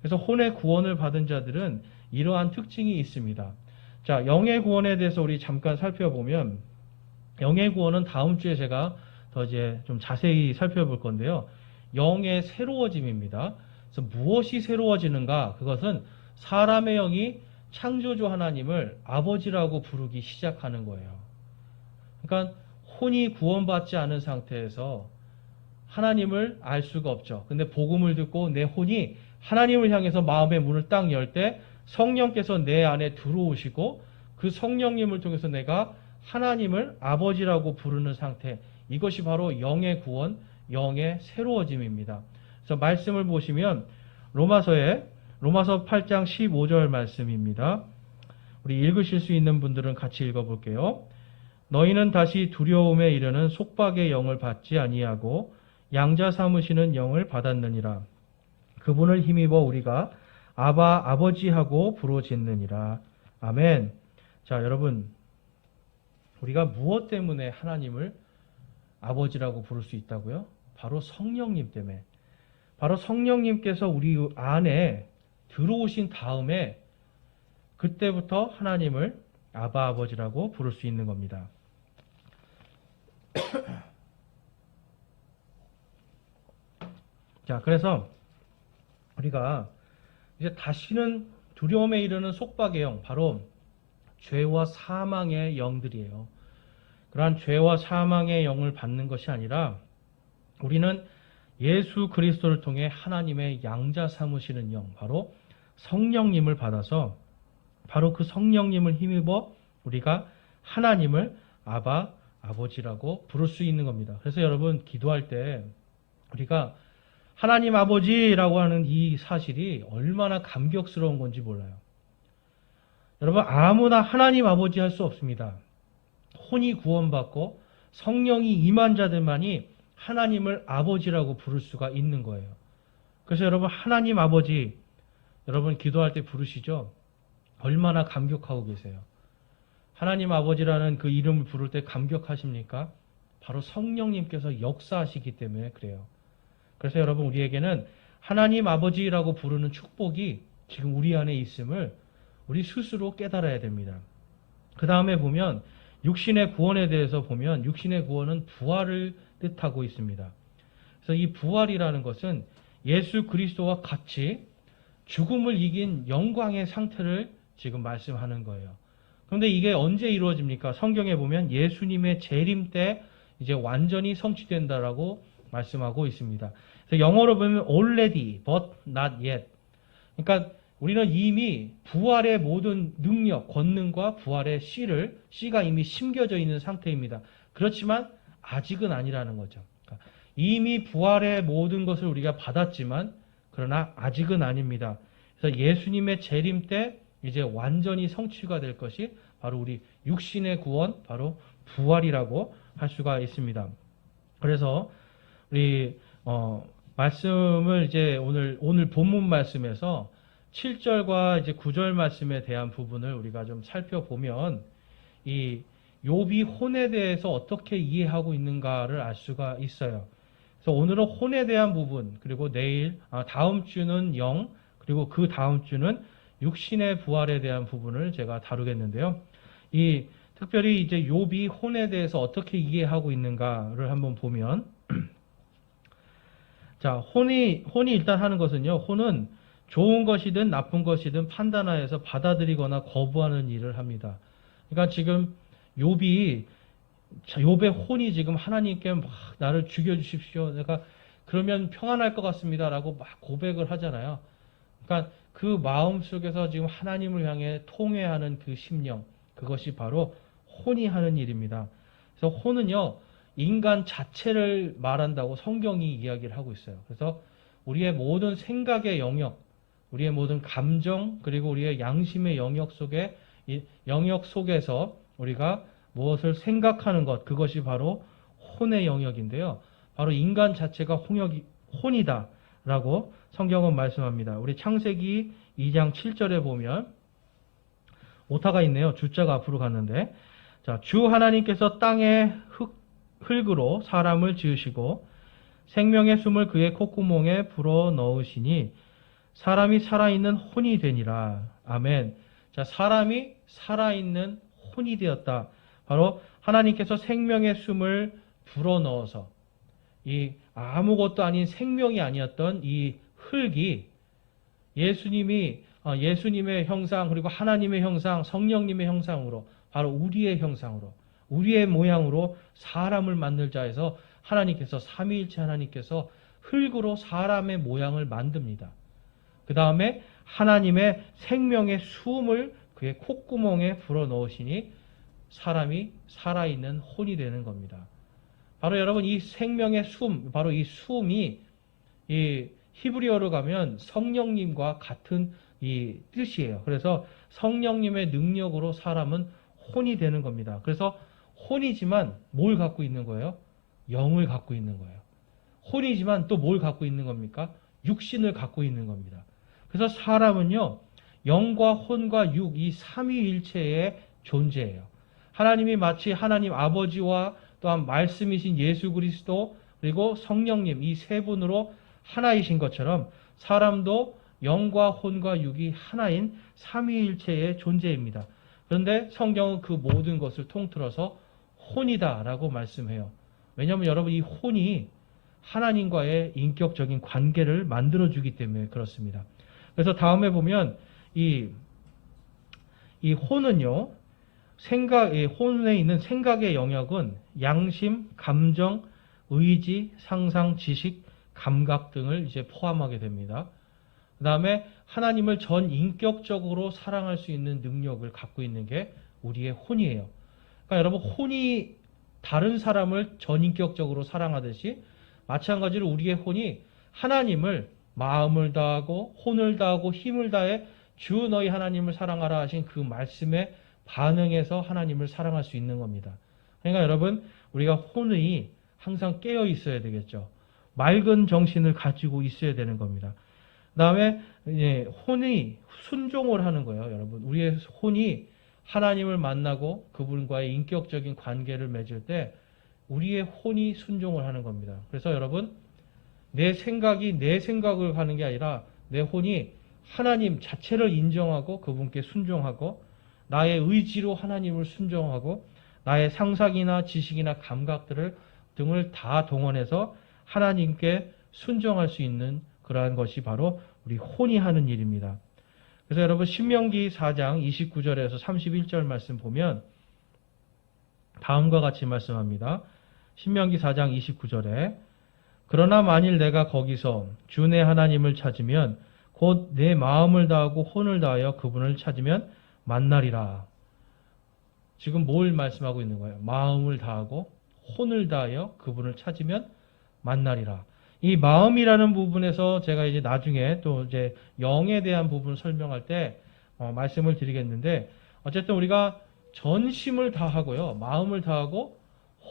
그래서 혼의 구원을 받은 자들은 이러한 특징이 있습니다. 자, 영의 구원에 대해서 우리 잠깐 살펴보면 영의 구원은 다음 주에 제가 더 이제 좀 자세히 살펴볼 건데요. 영의 새로워짐입니다. 그래서 무엇이 새로워지는가? 그것은 사람의 영이 창조주 하나님을 아버지라고 부르기 시작하는 거예요. 그러니까 혼이 구원받지 않은 상태에서 하나님을 알 수가 없죠. 근데 복음을 듣고 내 혼이 하나님을 향해서 마음의 문을 딱 열 때 성령께서 내 안에 들어오시고 그 성령님을 통해서 내가 하나님을 아버지라고 부르는 상태, 이것이 바로 영의 구원, 영의 새로워짐입니다. 그래서 말씀을 보시면 로마서 8장 15절 말씀입니다. 우리 읽으실 수 있는 분들은 같이 읽어볼게요. 너희는 다시 두려움에 이르는 속박의 영을 받지 아니하고 양자 삼으시는 영을 받았느니라. 그분을 힘입어 우리가 아바 아버지하고 부르짖느니라. 아멘. 자, 여러분 우리가 무엇 때문에 하나님을 아버지라고 부를 수 있다고요? 바로 성령님 때문에. 바로 성령님께서 우리 안에 들어오신 다음에 그때부터 하나님을 아바 아버지라고 부를 수 있는 겁니다. 자, 그래서 우리가 이제 다시는 두려움에 이르는 속박의 영, 바로 죄와 사망의 영들이에요. 그러한 죄와 사망의 영을 받는 것이 아니라 우리는 예수 그리스도를 통해 하나님의 양자 삼으시는 영, 바로 성령님을 받아서 바로 그 성령님을 힘입어 우리가 하나님을 아바, 아버지라고 부를 수 있는 겁니다. 그래서 여러분 기도할 때 우리가 하나님 아버지라고 하는 이 사실이 얼마나 감격스러운 건지 몰라요. 여러분 아무나 하나님 아버지 할 수 없습니다. 혼이 구원받고 성령이 임한 자들만이 하나님을 아버지라고 부를 수가 있는 거예요. 그래서 여러분 하나님 아버지 여러분 기도할 때 부르시죠? 얼마나 감격하고 계세요. 하나님 아버지라는 그 이름을 부를 때 감격하십니까? 바로 성령님께서 역사하시기 때문에 그래요. 그래서 여러분 우리에게는 하나님 아버지라고 부르는 축복이 지금 우리 안에 있음을 우리 스스로 깨달아야 됩니다. 그 다음에 보면 육신의 구원에 대해서 보면 육신의 구원은 부활을 뜻하고 있습니다. 그래서 이 부활이라는 것은 예수 그리스도와 같이 죽음을 이긴 영광의 상태를 지금 말씀하는 거예요. 그런데 이게 언제 이루어집니까? 성경에 보면 예수님의 재림 때 이제 완전히 성취된다라고 말씀하고 있습니다. 그래서 영어로 보면 already but not yet. 그러니까 우리는 이미 부활의 모든 능력, 권능과 부활의 씨가 이미 심겨져 있는 상태입니다. 그렇지만 아직은 아니라는 거죠. 그러니까 이미 부활의 모든 것을 우리가 받았지만 그러나 아직은 아닙니다. 그래서 예수님의 재림 때 이제 완전히 성취가 될 것이 바로 우리 육신의 구원, 바로 부활이라고 할 수가 있습니다. 그래서 우리 말씀을 이제 오늘 본문 말씀에서 7절과 이제 9절 말씀에 대한 부분을 우리가 좀 살펴보면 이 욥이 혼에 대해서 어떻게 이해하고 있는가를 알 수가 있어요. 그래서 오늘은 혼에 대한 부분, 그리고 다음 주는 영, 그리고 그 다음 주는 육신의 부활에 대한 부분을 제가 다루겠는데요. 특별히 이제 욥이 혼에 대해서 어떻게 이해하고 있는가를 한번 보면, 자, 혼이 일단 하는 것은요, 혼은 좋은 것이든 나쁜 것이든 판단하여서 받아들이거나 거부하는 일을 합니다. 그러니까 지금 욥의 혼이 지금 하나님께 막 나를 죽여주십시오. 내가 그러면 평안할 것 같습니다라고 막 고백을 하잖아요. 그러니까 그 마음 속에서 지금 하나님을 향해 통회하는 그 심령, 그것이 바로 혼이 하는 일입니다. 그래서 혼은요, 인간 자체를 말한다고 성경이 이야기를 하고 있어요. 그래서 우리의 모든 생각의 영역, 우리의 모든 감정, 그리고 우리의 양심의 영역 속에서 우리가 무엇을 생각하는 것, 그것이 바로 혼의 영역인데요. 바로 인간 자체가 혼이다라고 성경은 말씀합니다. 우리 창세기 2장 7절에 보면 오타가 있네요. 주자가 앞으로 갔는데, 자, 주 하나님께서 땅의 흙으로 사람을 지으시고 생명의 숨을 그의 콧구멍에 불어 넣으시니 사람이 살아있는 혼이 되니라. 아멘. 자, 사람이 살아있는 혼이 되었다. 바로 하나님께서 생명의 숨을 불어 넣어서 이 아무것도 아닌 생명이 아니었던 이 흙이 예수님의 형상, 그리고 하나님의 형상, 성령님의 형상으로, 바로 우리의 형상으로, 우리의 모양으로 사람을 만들자 해서 하나님께서, 삼위일체 하나님께서 흙으로 사람의 모양을 만듭니다. 그 다음에 하나님의 생명의 숨을 그의 콧구멍에 불어넣으시니 사람이 살아있는 혼이 되는 겁니다. 바로 여러분, 이 생명의 숨, 바로 이 숨이 이 히브리어로 가면 성령님과 같은 이 뜻이에요. 그래서 성령님의 능력으로 사람은 혼이 되는 겁니다. 그래서 혼이지만 뭘 갖고 있는 거예요? 영을 갖고 있는 거예요. 혼이지만 또 뭘 갖고 있는 겁니까? 육신을 갖고 있는 겁니다. 그래서 사람은요, 영과 혼과 육, 이 삼위일체의 존재예요. 하나님이 마치 하나님 아버지와 또한 말씀이신 예수 그리스도, 그리고 성령님, 이 세 분으로 하나이신 것처럼 사람도 영과 혼과 육이 하나인 삼위일체의 존재입니다. 그런데 성경은 그 모든 것을 통틀어서 혼이다라고 말씀해요. 왜냐하면 여러분, 이 혼이 하나님과의 인격적인 관계를 만들어주기 때문에 그렇습니다. 그래서 다음에 보면 이 혼은요, 혼에 있는 생각의 영역은 양심, 감정, 의지, 상상, 지식, 감각 등을 이제 포함하게 됩니다. 그 다음에 하나님을 전 인격적으로 사랑할 수 있는 능력을 갖고 있는 게 우리의 혼이에요. 그러니까 여러분, 혼이 다른 사람을 전인격적으로 사랑하듯이 마찬가지로 우리의 혼이 하나님을 마음을 다하고 혼을 다하고 힘을 다해 주 너희 하나님을 사랑하라 하신 그 말씀에 반응해서 하나님을 사랑할 수 있는 겁니다. 그러니까 여러분, 우리가 혼이 항상 깨어 있어야 되겠죠. 맑은 정신을 가지고 있어야 되는 겁니다. 그 다음에 혼이 순종을 하는 거예요. 여러분, 우리의 혼이 하나님을 만나고 그분과의 인격적인 관계를 맺을 때 우리의 혼이 순종을 하는 겁니다. 그래서 여러분, 내 생각이 내 생각을 하는 게 아니라 내 혼이 하나님 자체를 인정하고 그분께 순종하고 나의 의지로 하나님을 순종하고 나의 상상이나 지식이나 감각들을 등을 다 동원해서 하나님께 순종할 수 있는 그러한 것이 바로 우리 혼이 하는 일입니다. 그래서 여러분, 신명기 4장 29절에서 31절 말씀 보면 다음과 같이 말씀합니다. 신명기 4장 29절에 그러나 만일 내가 거기서 주 내 하나님을 찾으면 곧 내 마음을 다하고 혼을 다하여 그분을 찾으면 만나리라. 지금 뭘 말씀하고 있는 거예요? 마음을 다하고 혼을 다하여 그분을 찾으면 만나리라. 이 마음이라는 부분에서 제가 이제 나중에 또 이제 영에 대한 부분을 설명할 때 말씀을 드리겠는데, 어쨌든 우리가 전심을 다하고요, 마음을 다하고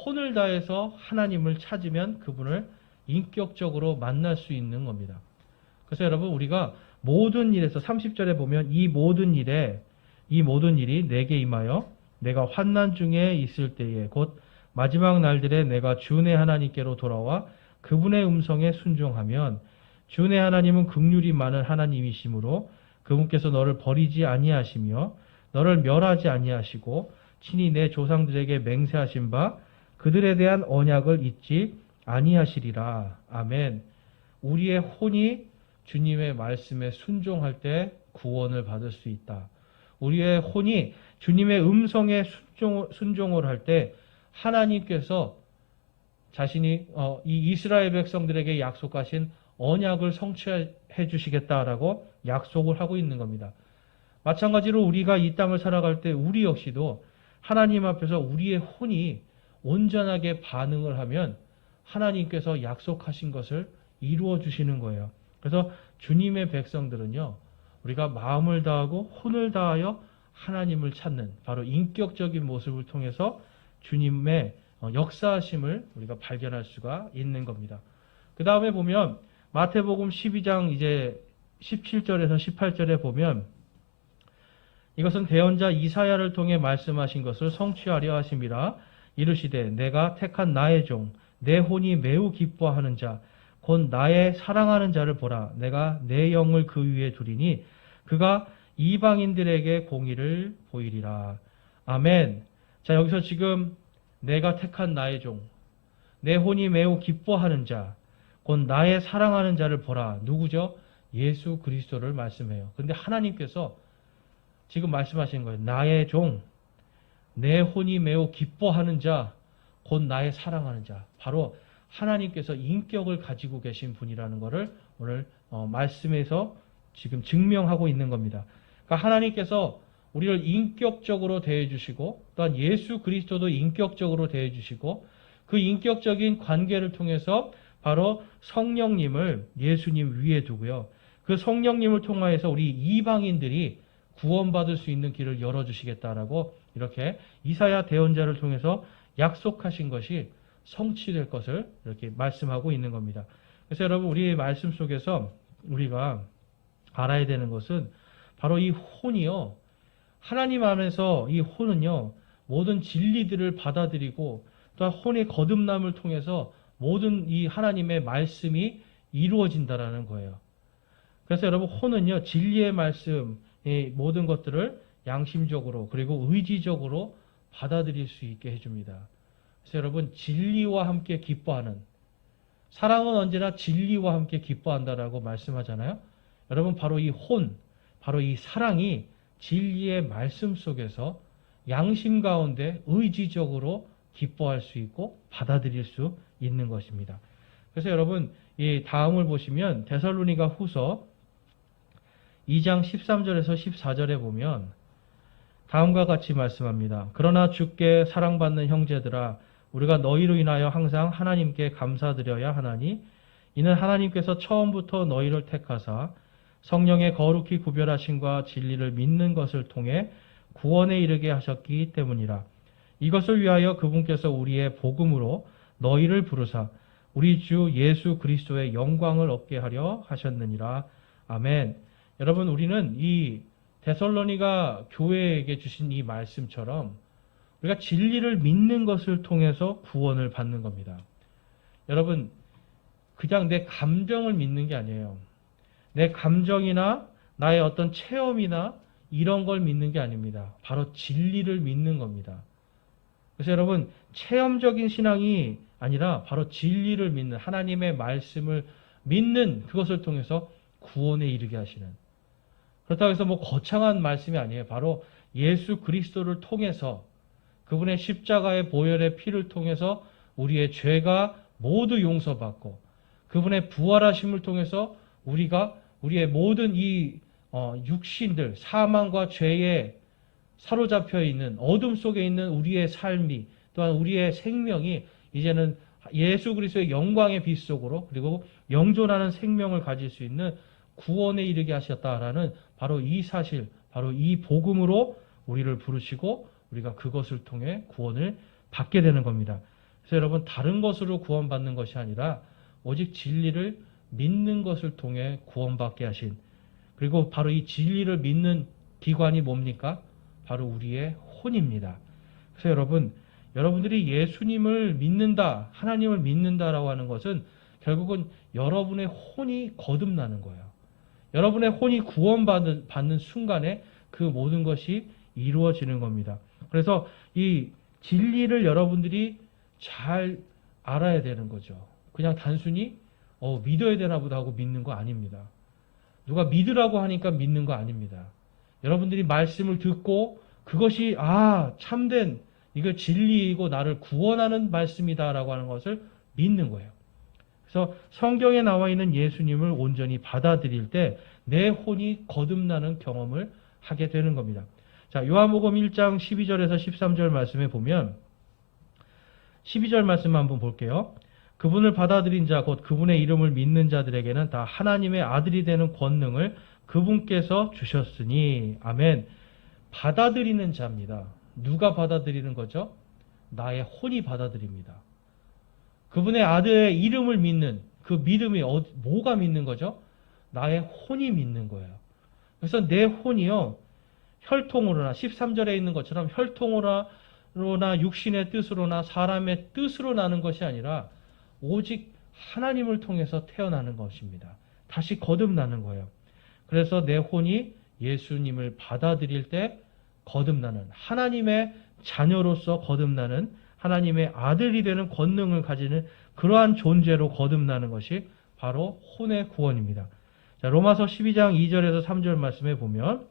혼을 다해서 하나님을 찾으면 그분을 인격적으로 만날 수 있는 겁니다. 그래서 여러분, 우리가 모든 일에서 30절에 보면 이 모든 일이 내게 임하여 내가 환난 중에 있을 때에 곧 마지막 날들에 내가 주 내 하나님께로 돌아와 그분의 음성에 순종하면 주 내 하나님은 긍휼이 많은 하나님이시므로 그분께서 너를 버리지 아니하시며 너를 멸하지 아니하시고 친히 내 조상들에게 맹세하신 바 그들에 대한 언약을 잊지 아니하시리라. 아멘. 우리의 혼이 주님의 말씀에 순종할 때 구원을 받을 수 있다. 우리의 혼이 주님의 음성에 순종을 할 때 하나님께서 자신이 이 이스라엘 백성들에게 약속하신 언약을 성취해 주시겠다라고 약속을 하고 있는 겁니다. 마찬가지로 우리가 이 땅을 살아갈 때 우리 역시도 하나님 앞에서 우리의 혼이 온전하게 반응을 하면 하나님께서 약속하신 것을 이루어 주시는 거예요. 그래서 주님의 백성들은요, 우리가 마음을 다하고 혼을 다하여 하나님을 찾는 바로 인격적인 모습을 통해서 주님의 역사하심을 우리가 발견할 수가 있는 겁니다. 그 다음에 보면 마태복음 12장 이제 17절에서 18절에 보면 이것은 대언자 이사야를 통해 말씀하신 것을 성취하려 하심이라. 이르시되 내가 택한 나의 종 내 혼이 매우 기뻐하는 자 곧 나의 사랑하는 자를 보라. 내가 내 영을 그 위에 두리니 그가 이방인들에게 공의를 보이리라. 아멘. 자, 여기서 지금 내가 택한 나의 종, 내 혼이 매우 기뻐하는 자, 곧 나의 사랑하는 자를 보라. 누구죠? 예수 그리스도를 말씀해요. 근데 하나님께서 지금 말씀하시는 거예요. 나의 종, 내 혼이 매우 기뻐하는 자, 곧 나의 사랑하는 자. 바로 하나님께서 인격을 가지고 계신 분이라는 것을 오늘 말씀에서 지금 증명하고 있는 겁니다. 그러니까 하나님께서 우리를 인격적으로 대해주시고 또한 예수 그리스도도 인격적으로 대해주시고 그 인격적인 관계를 통해서 바로 성령님을 예수님 위에 두고요. 그 성령님을 통하여서 우리 이방인들이 구원받을 수 있는 길을 열어주시겠다라고 이렇게 이사야 대언자를 통해서 약속하신 것이 성취될 것을 이렇게 말씀하고 있는 겁니다. 그래서 여러분 우리의 말씀 속에서 우리가 알아야 되는 것은 바로 이 혼이요. 하나님 안에서 이 혼은요. 모든 진리들을 받아들이고 또한 혼의 거듭남을 통해서 모든 이 하나님의 말씀이 이루어진다라는 거예요. 그래서 여러분 혼은요. 진리의 말씀, 이 모든 것들을 양심적으로 그리고 의지적으로 받아들일 수 있게 해줍니다. 그래서 여러분 진리와 함께 기뻐하는 사랑은 언제나 진리와 함께 기뻐한다라고 말씀하잖아요. 여러분 바로 이 혼, 바로 이 사랑이 진리의 말씀 속에서 양심 가운데 의지적으로 기뻐할 수 있고 받아들일 수 있는 것입니다. 그래서 여러분 이 다음을 보시면 데살로니가 후서 2장 13절에서 14절에 보면 다음과 같이 말씀합니다. 그러나 주께 사랑받는 형제들아 우리가 너희로 인하여 항상 하나님께 감사드려야 하나니 이는 하나님께서 처음부터 너희를 택하사 성령의 거룩히 구별하심과 진리를 믿는 것을 통해 구원에 이르게 하셨기 때문이라. 이것을 위하여 그분께서 우리의 복음으로 너희를 부르사 우리 주 예수 그리스도의 영광을 얻게 하려 하셨느니라. 아멘. 여러분 우리는 이 데살로니가 교회에게 주신 이 말씀처럼 우리가 진리를 믿는 것을 통해서 구원을 받는 겁니다. 여러분 그냥 내 감정을 믿는 게 아니에요. 내 감정이나 나의 어떤 체험이나 이런 걸 믿는 게 아닙니다. 바로 진리를 믿는 겁니다. 그래서 여러분 체험적인 신앙이 아니라 바로 진리를 믿는 하나님의 말씀을 믿는 그것을 통해서 구원에 이르게 하시는 그렇다고 해서 뭐 거창한 말씀이 아니에요. 바로 예수 그리스도를 통해서 그분의 십자가의 보혈의 피를 통해서 우리의 죄가 모두 용서받고 그분의 부활하심을 통해서 우리가 우리의 모든 이 육신들 사망과 죄에 사로잡혀 있는 어둠 속에 있는 우리의 삶이 또한 우리의 생명이 이제는 예수 그리스도의 영광의 빛 속으로 그리고 영존하는 생명을 가질 수 있는 구원에 이르게 하셨다라는 바로 이 사실, 바로 이 복음으로 우리를 부르시고 우리가 그것을 통해 구원을 받게 되는 겁니다. 그래서 여러분 다른 것으로 구원받는 것이 아니라 오직 진리를 믿는 것을 통해 구원받게 하신 그리고 바로 이 진리를 믿는 기관이 뭡니까? 바로 우리의 혼입니다. 그래서 여러분들이 예수님을 믿는다, 하나님을 믿는다라고 하는 것은 결국은 여러분의 혼이 거듭나는 거예요. 여러분의 혼이 구원받는 순간에 그 모든 것이 이루어지는 겁니다. 그래서 이 진리를 여러분들이 잘 알아야 되는 거죠. 그냥 단순히 믿어야 되나 보다 하고 믿는 거 아닙니다. 누가 믿으라고 하니까 믿는 거 아닙니다. 여러분들이 말씀을 듣고 그것이 참된 이거 진리이고 나를 구원하는 말씀이다라고 하는 것을 믿는 거예요. 그래서 성경에 나와 있는 예수님을 온전히 받아들일 때 내 혼이 거듭나는 경험을 하게 되는 겁니다. 자, 요한복음 1장 12절에서 13절 말씀에 보면 12절 말씀 한번 볼게요. 그분을 받아들인 자 곧 그분의 이름을 믿는 자들에게는 다 하나님의 아들이 되는 권능을 그분께서 주셨으니 아멘. 받아들이는 자입니다. 누가 받아들이는 거죠? 나의 혼이 받아들입니다. 그분의 아들의 이름을 믿는 그 믿음이 뭐가 믿는 거죠? 나의 혼이 믿는 거예요. 그래서 내 혼이요 혈통으로나 13절에 있는 것처럼 혈통으로나 육신의 뜻으로나 사람의 뜻으로 나는 것이 아니라 오직 하나님을 통해서 태어나는 것입니다. 다시 거듭나는 거예요. 그래서 내 혼이 예수님을 받아들일 때 거듭나는 하나님의 자녀로서 거듭나는 하나님의 아들이 되는 권능을 가지는 그러한 존재로 거듭나는 것이 바로 혼의 구원입니다. 자, 로마서 12장 2절에서 3절 말씀에 보면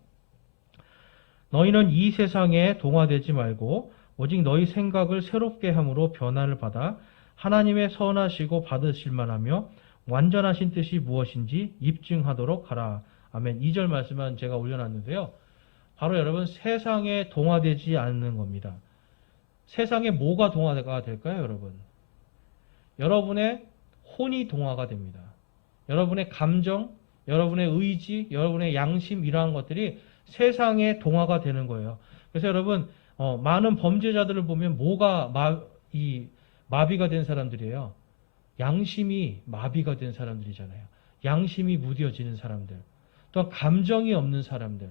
너희는 이 세상에 동화되지 말고 오직 너희 생각을 새롭게 함으로 변화를 받아 하나님의 선하시고 받으실 만하며 완전하신 뜻이 무엇인지 입증하도록 하라. 아멘. 2절 말씀만 제가 올려놨는데요. 바로 여러분 세상에 동화되지 않는 겁니다. 세상에 뭐가 동화가 될까요, 여러분? 여러분의 혼이 동화가 됩니다. 여러분의 감정, 여러분의 의지, 여러분의 양심 이러한 것들이 세상에 동화가 되는 거예요. 그래서 여러분 많은 범죄자들을 보면 뭐가 마비가 된 사람들이에요. 양심이 마비가 된 사람들이잖아요. 양심이 무뎌지는 사람들, 또 감정이 없는 사람들,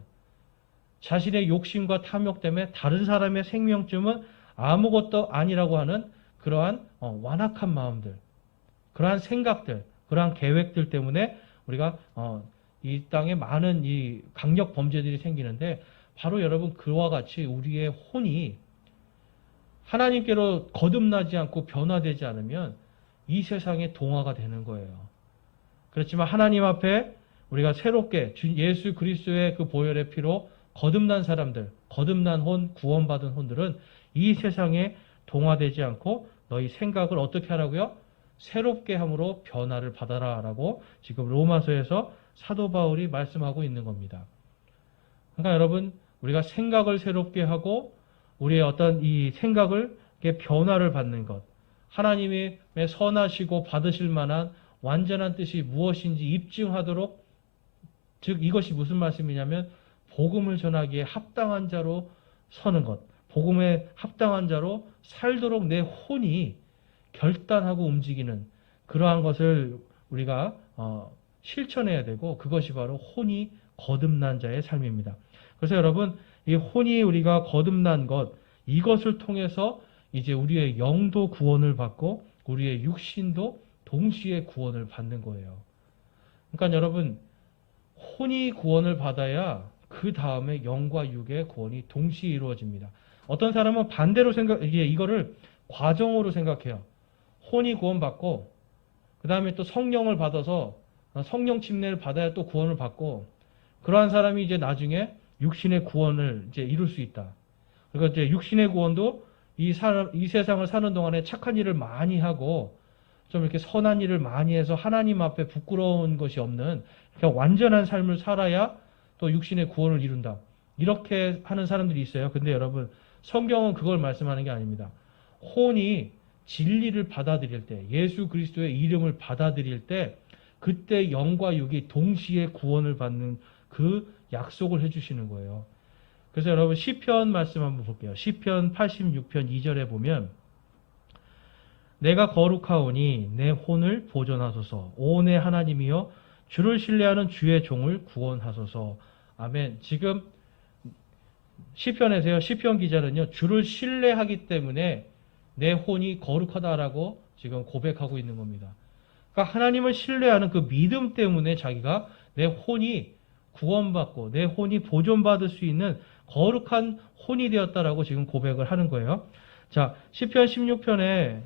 자신의 욕심과 탐욕 때문에 다른 사람의 생명쯤은 아무것도 아니라고 하는 그러한 완악한 마음들, 그러한 생각들, 그러한 계획들 때문에 우리가 이 땅에 많은 이 강력 범죄들이 생기는데 바로 여러분 그와 같이 우리의 혼이 하나님께로 거듭나지 않고 변화되지 않으면 이 세상에 동화가 되는 거예요. 그렇지만 하나님 앞에 우리가 새롭게 예수 그리스도의 그 보혈의 피로 거듭난 사람들, 거듭난 혼, 구원받은 혼들은 이 세상에 동화되지 않고 너희 생각을 어떻게 하라고요? 새롭게 함으로 변화를 받아라 라고 지금 로마서에서 사도 바울이 말씀하고 있는 겁니다. 그러니까 여러분 우리가 생각을 새롭게 하고 우리의 어떤 이 생각을 변화를 받는 것, 하나님의 선하시고 받으실 만한 완전한 뜻이 무엇인지 입증하도록, 즉 이것이 무슨 말씀이냐면 복음을 전하기에 합당한 자로 서는 것, 복음에 합당한 자로 살도록 내 혼이 결단하고 움직이는 그러한 것을 우리가 실천해야 되고 그것이 바로 혼이 거듭난 자의 삶입니다. 그래서 여러분 이 혼이 우리가 거듭난 것 이것을 통해서 이제 우리의 영도 구원을 받고 우리의 육신도 동시에 구원을 받는 거예요. 그러니까 여러분 혼이 구원을 받아야 그 다음에 영과 육의 구원이 동시에 이루어집니다. 어떤 사람은 반대로 이거를 과정으로 생각해요. 혼이 구원받고 그 다음에 또 성령을 받아서 성령 침례를 받아야 또 구원을 받고 그러한 사람이 이제 나중에 육신의 구원을 이제 이룰 수 있다. 그러니까 이제 육신의 구원도 이 세상을 사는 동안에 착한 일을 많이 하고 좀 이렇게 선한 일을 많이 해서 하나님 앞에 부끄러운 것이 없는 그냥 완전한 삶을 살아야 또 육신의 구원을 이룬다. 이렇게 하는 사람들이 있어요. 근데 여러분 성경은 그걸 말씀하는 게 아닙니다. 혼이 진리를 받아들일 때, 예수 그리스도의 이름을 받아들일 때 그때 영과 육이 동시에 구원을 받는 그 약속을 해주시는 거예요. 그래서 여러분 시편 말씀 한번 볼게요. 시편 86편 2절에 보면 내가 거룩하오니 내 혼을 보존하소서. 오 내 하나님이여 주를 신뢰하는 주의 종을 구원하소서. 아멘. 지금 시편에서요. 시편 기자는요. 주를 신뢰하기 때문에 내 혼이 거룩하다라고 지금 고백하고 있는 겁니다. 그러니까 하나님을 신뢰하는 그 믿음 때문에 자기가 내 혼이 구원받고 내 혼이 보존받을 수 있는 거룩한 혼이 되었다라고 지금 고백을 하는 거예요. 자, 시편 16편에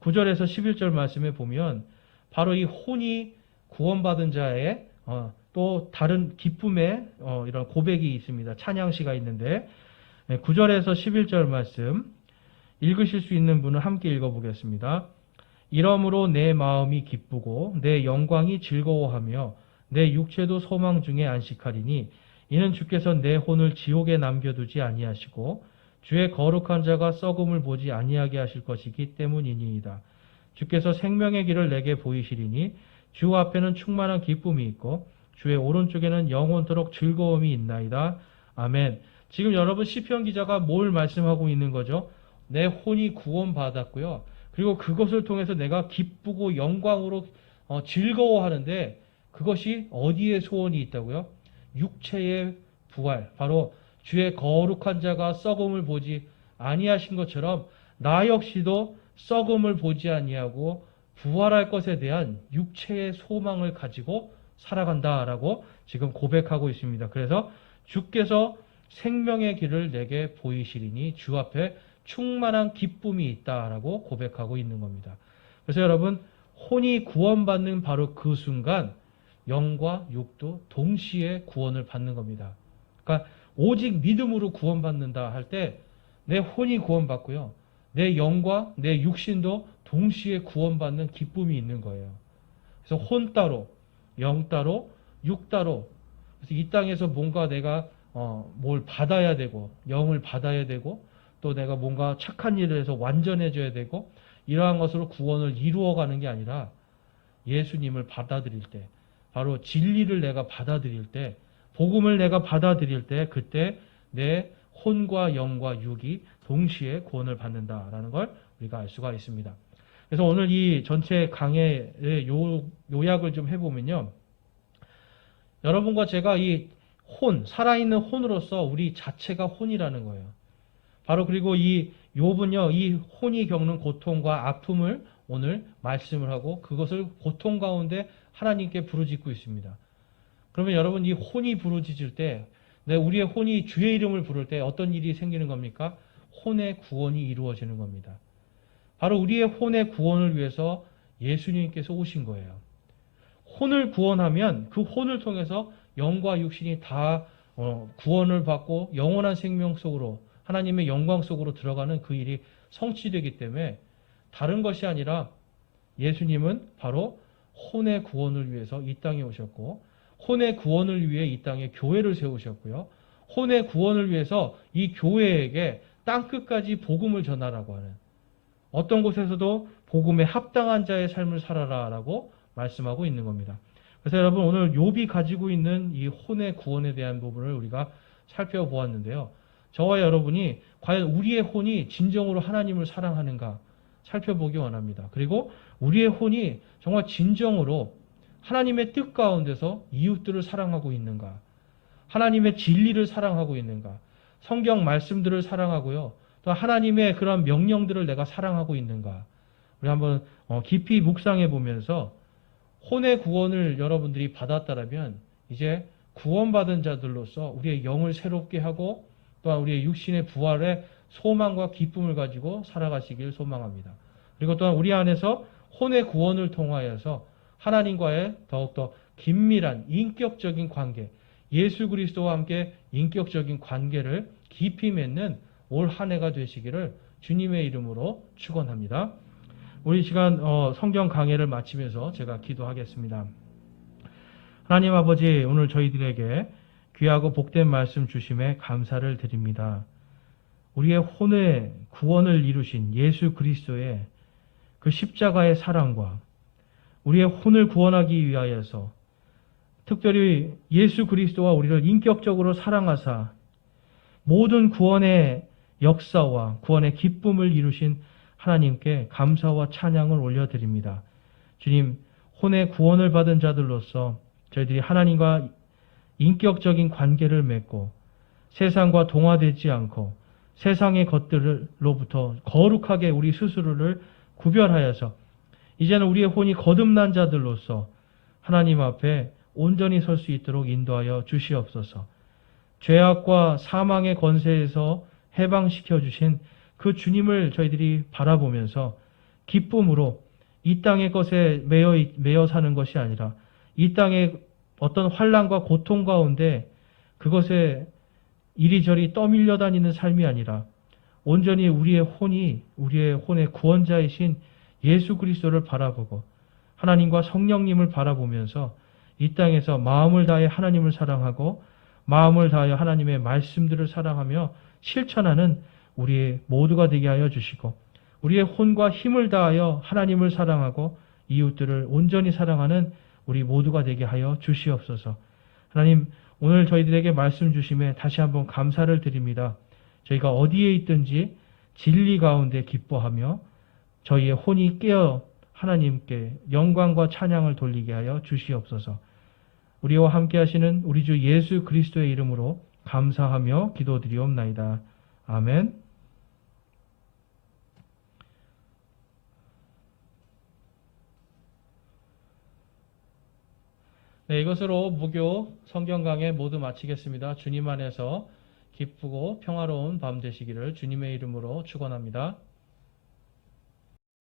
9절에서 11절 말씀에 보면 바로 이 혼이 구원받은 자의 또 다른 기쁨의 이런 고백이 있습니다. 찬양시가 있는데 9절에서 11절 말씀 읽으실 수 있는 분은 함께 읽어보겠습니다. 이러므로 내 마음이 기쁘고 내 영광이 즐거워하며 내 육체도 소망 중에 안식하리니 이는 주께서 내 혼을 지옥에 남겨두지 아니하시고 주의 거룩한 자가 썩음을 보지 아니하게 하실 것이기 때문이니이다. 주께서 생명의 길을 내게 보이시리니 주 앞에는 충만한 기쁨이 있고 주의 오른쪽에는 영원토록 즐거움이 있나이다. 아멘. 지금 여러분 시편 기자가 뭘 말씀하고 있는 거죠? 내 혼이 구원받았고요. 그리고 그것을 통해서 내가 기쁘고 영광으로 즐거워하는데 그것이 어디에 소원이 있다고요? 육체의 부활, 바로 주의 거룩한 자가 썩음을 보지 아니하신 것처럼 나 역시도 썩음을 보지 아니하고 부활할 것에 대한 육체의 소망을 가지고 살아간다라고 지금 고백하고 있습니다. 그래서 주께서 생명의 길을 내게 보이시리니 주 앞에 충만한 기쁨이 있다라고 고백하고 있는 겁니다. 그래서 여러분 혼이 구원받는 바로 그 순간 영과 육도 동시에 구원을 받는 겁니다. 그러니까 오직 믿음으로 구원받는다 할 때 내 혼이 구원받고요. 내 영과 내 육신도 동시에 구원받는 기쁨이 있는 거예요. 그래서 혼 따로, 영 따로, 육 따로. 그래서 이 땅에서 뭔가 내가 뭘 받아야 되고, 영을 받아야 되고, 또 내가 뭔가 착한 일을 해서 완전해져야 되고, 이러한 것으로 구원을 이루어가는 게 아니라 예수님을 받아들일 때, 바로 진리를 내가 받아들일 때, 복음을 내가 받아들일 때, 그때 내 혼과 영과 육이 동시에 구원을 받는다라는 걸 우리가 알 수가 있습니다. 그래서 오늘 이 전체 강해의 요약을 좀 해보면요. 여러분과 제가 이 혼, 살아있는 혼으로서 우리 자체가 혼이라는 거예요. 바로 그리고 이 욥은요, 이 혼이 겪는 고통과 아픔을 오늘 말씀을 하고 그것을 고통 가운데 하나님께 부르짖고 있습니다. 그러면 여러분 이 혼이 부르짖을 때, 우리의 혼이 주의 이름을 부를 때 어떤 일이 생기는 겁니까? 혼의 구원이 이루어지는 겁니다. 바로 우리의 혼의 구원을 위해서 예수님께서 오신 거예요. 혼을 구원하면 그 혼을 통해서 영과 육신이 다 구원을 받고 영원한 생명 속으로 하나님의 영광 속으로 들어가는 그 일이 성취되기 때문에 다른 것이 아니라 예수님은 바로 혼의 구원을 위해서 이 땅에 오셨고 혼의 구원을 위해 이 땅에 교회를 세우셨고요. 혼의 구원을 위해서 이 교회에게 땅끝까지 복음을 전하라고 하는 어떤 곳에서도 복음에 합당한 자의 삶을 살아라라고 말씀하고 있는 겁니다. 그래서 여러분 오늘 욥이 가지고 있는 이 혼의 구원에 대한 부분을 우리가 살펴보았는데요. 저와 여러분이 과연 우리의 혼이 진정으로 하나님을 사랑하는가 살펴보기 원합니다. 그리고 우리의 혼이 정말 진정으로 하나님의 뜻 가운데서 이웃들을 사랑하고 있는가, 하나님의 진리를 사랑하고 있는가, 성경 말씀들을 사랑하고요. 또 하나님의 그런 명령들을 내가 사랑하고 있는가. 우리 한번 깊이 묵상해 보면서 혼의 구원을 여러분들이 받았다라면 이제 구원받은 자들로서 우리의 영을 새롭게 하고 또한 우리의 육신의 부활의 소망과 기쁨을 가지고 살아가시길 소망합니다. 그리고 또한 우리 안에서 혼의 구원을 통하여서 하나님과의 더욱더 긴밀한 인격적인 관계, 예수 그리스도와 함께 인격적인 관계를 깊이 맺는 올 한 해가 되시기를 주님의 이름으로 축원합니다. 우리 시간 성경 강해를 마치면서 제가 기도하겠습니다. 하나님 아버지, 오늘 저희들에게 귀하고 복된 말씀 주심에 감사를 드립니다. 우리의 혼의 구원을 이루신 예수 그리스도의 그 십자가의 사랑과 우리의 혼을 구원하기 위하여서 특별히 예수 그리스도와 우리를 인격적으로 사랑하사 모든 구원의 역사와 구원의 기쁨을 이루신 하나님께 감사와 찬양을 올려드립니다. 주님, 혼의 구원을 받은 자들로서 저희들이 하나님과 인격적인 관계를 맺고 세상과 동화되지 않고 세상의 것들로부터 거룩하게 우리 스스로를 구별하여서 이제는 우리의 혼이 거듭난 자들로서 하나님 앞에 온전히 설 수 있도록 인도하여 주시옵소서. 죄악과 사망의 권세에서 해방시켜 주신 그 주님을 저희들이 바라보면서 기쁨으로 이 땅의 것에 매여 사는 것이 아니라 이 땅의 어떤 환난과 고통 가운데 그것에 이리저리 떠밀려 다니는 삶이 아니라 온전히 우리의 혼의 구원자이신 예수 그리스도를 바라보고 하나님과 성령님을 바라보면서 이 땅에서 마음을 다해 하나님을 사랑하고 마음을 다하여 하나님의 말씀들을 사랑하며 실천하는 우리 모두가 되게 하여 주시고 우리의 혼과 힘을 다하여 하나님을 사랑하고 이웃들을 온전히 사랑하는 우리 모두가 되게 하여 주시옵소서. 하나님, 오늘 저희들에게 말씀 주심에 다시 한번 감사를 드립니다. 저희가 어디에 있든지 진리 가운데 기뻐하며 저희의 혼이 깨어 하나님께 영광과 찬양을 돌리게 하여 주시옵소서. 우리와 함께 하시는 우리 주 예수 그리스도의 이름으로 감사하며 기도드리옵나이다. 아멘. 네, 이것으로 무교 성경 강해 모두 마치겠습니다. 주님 안에서 기쁘고 평화로운 밤 되시기를 주님의 이름으로 축원합니다.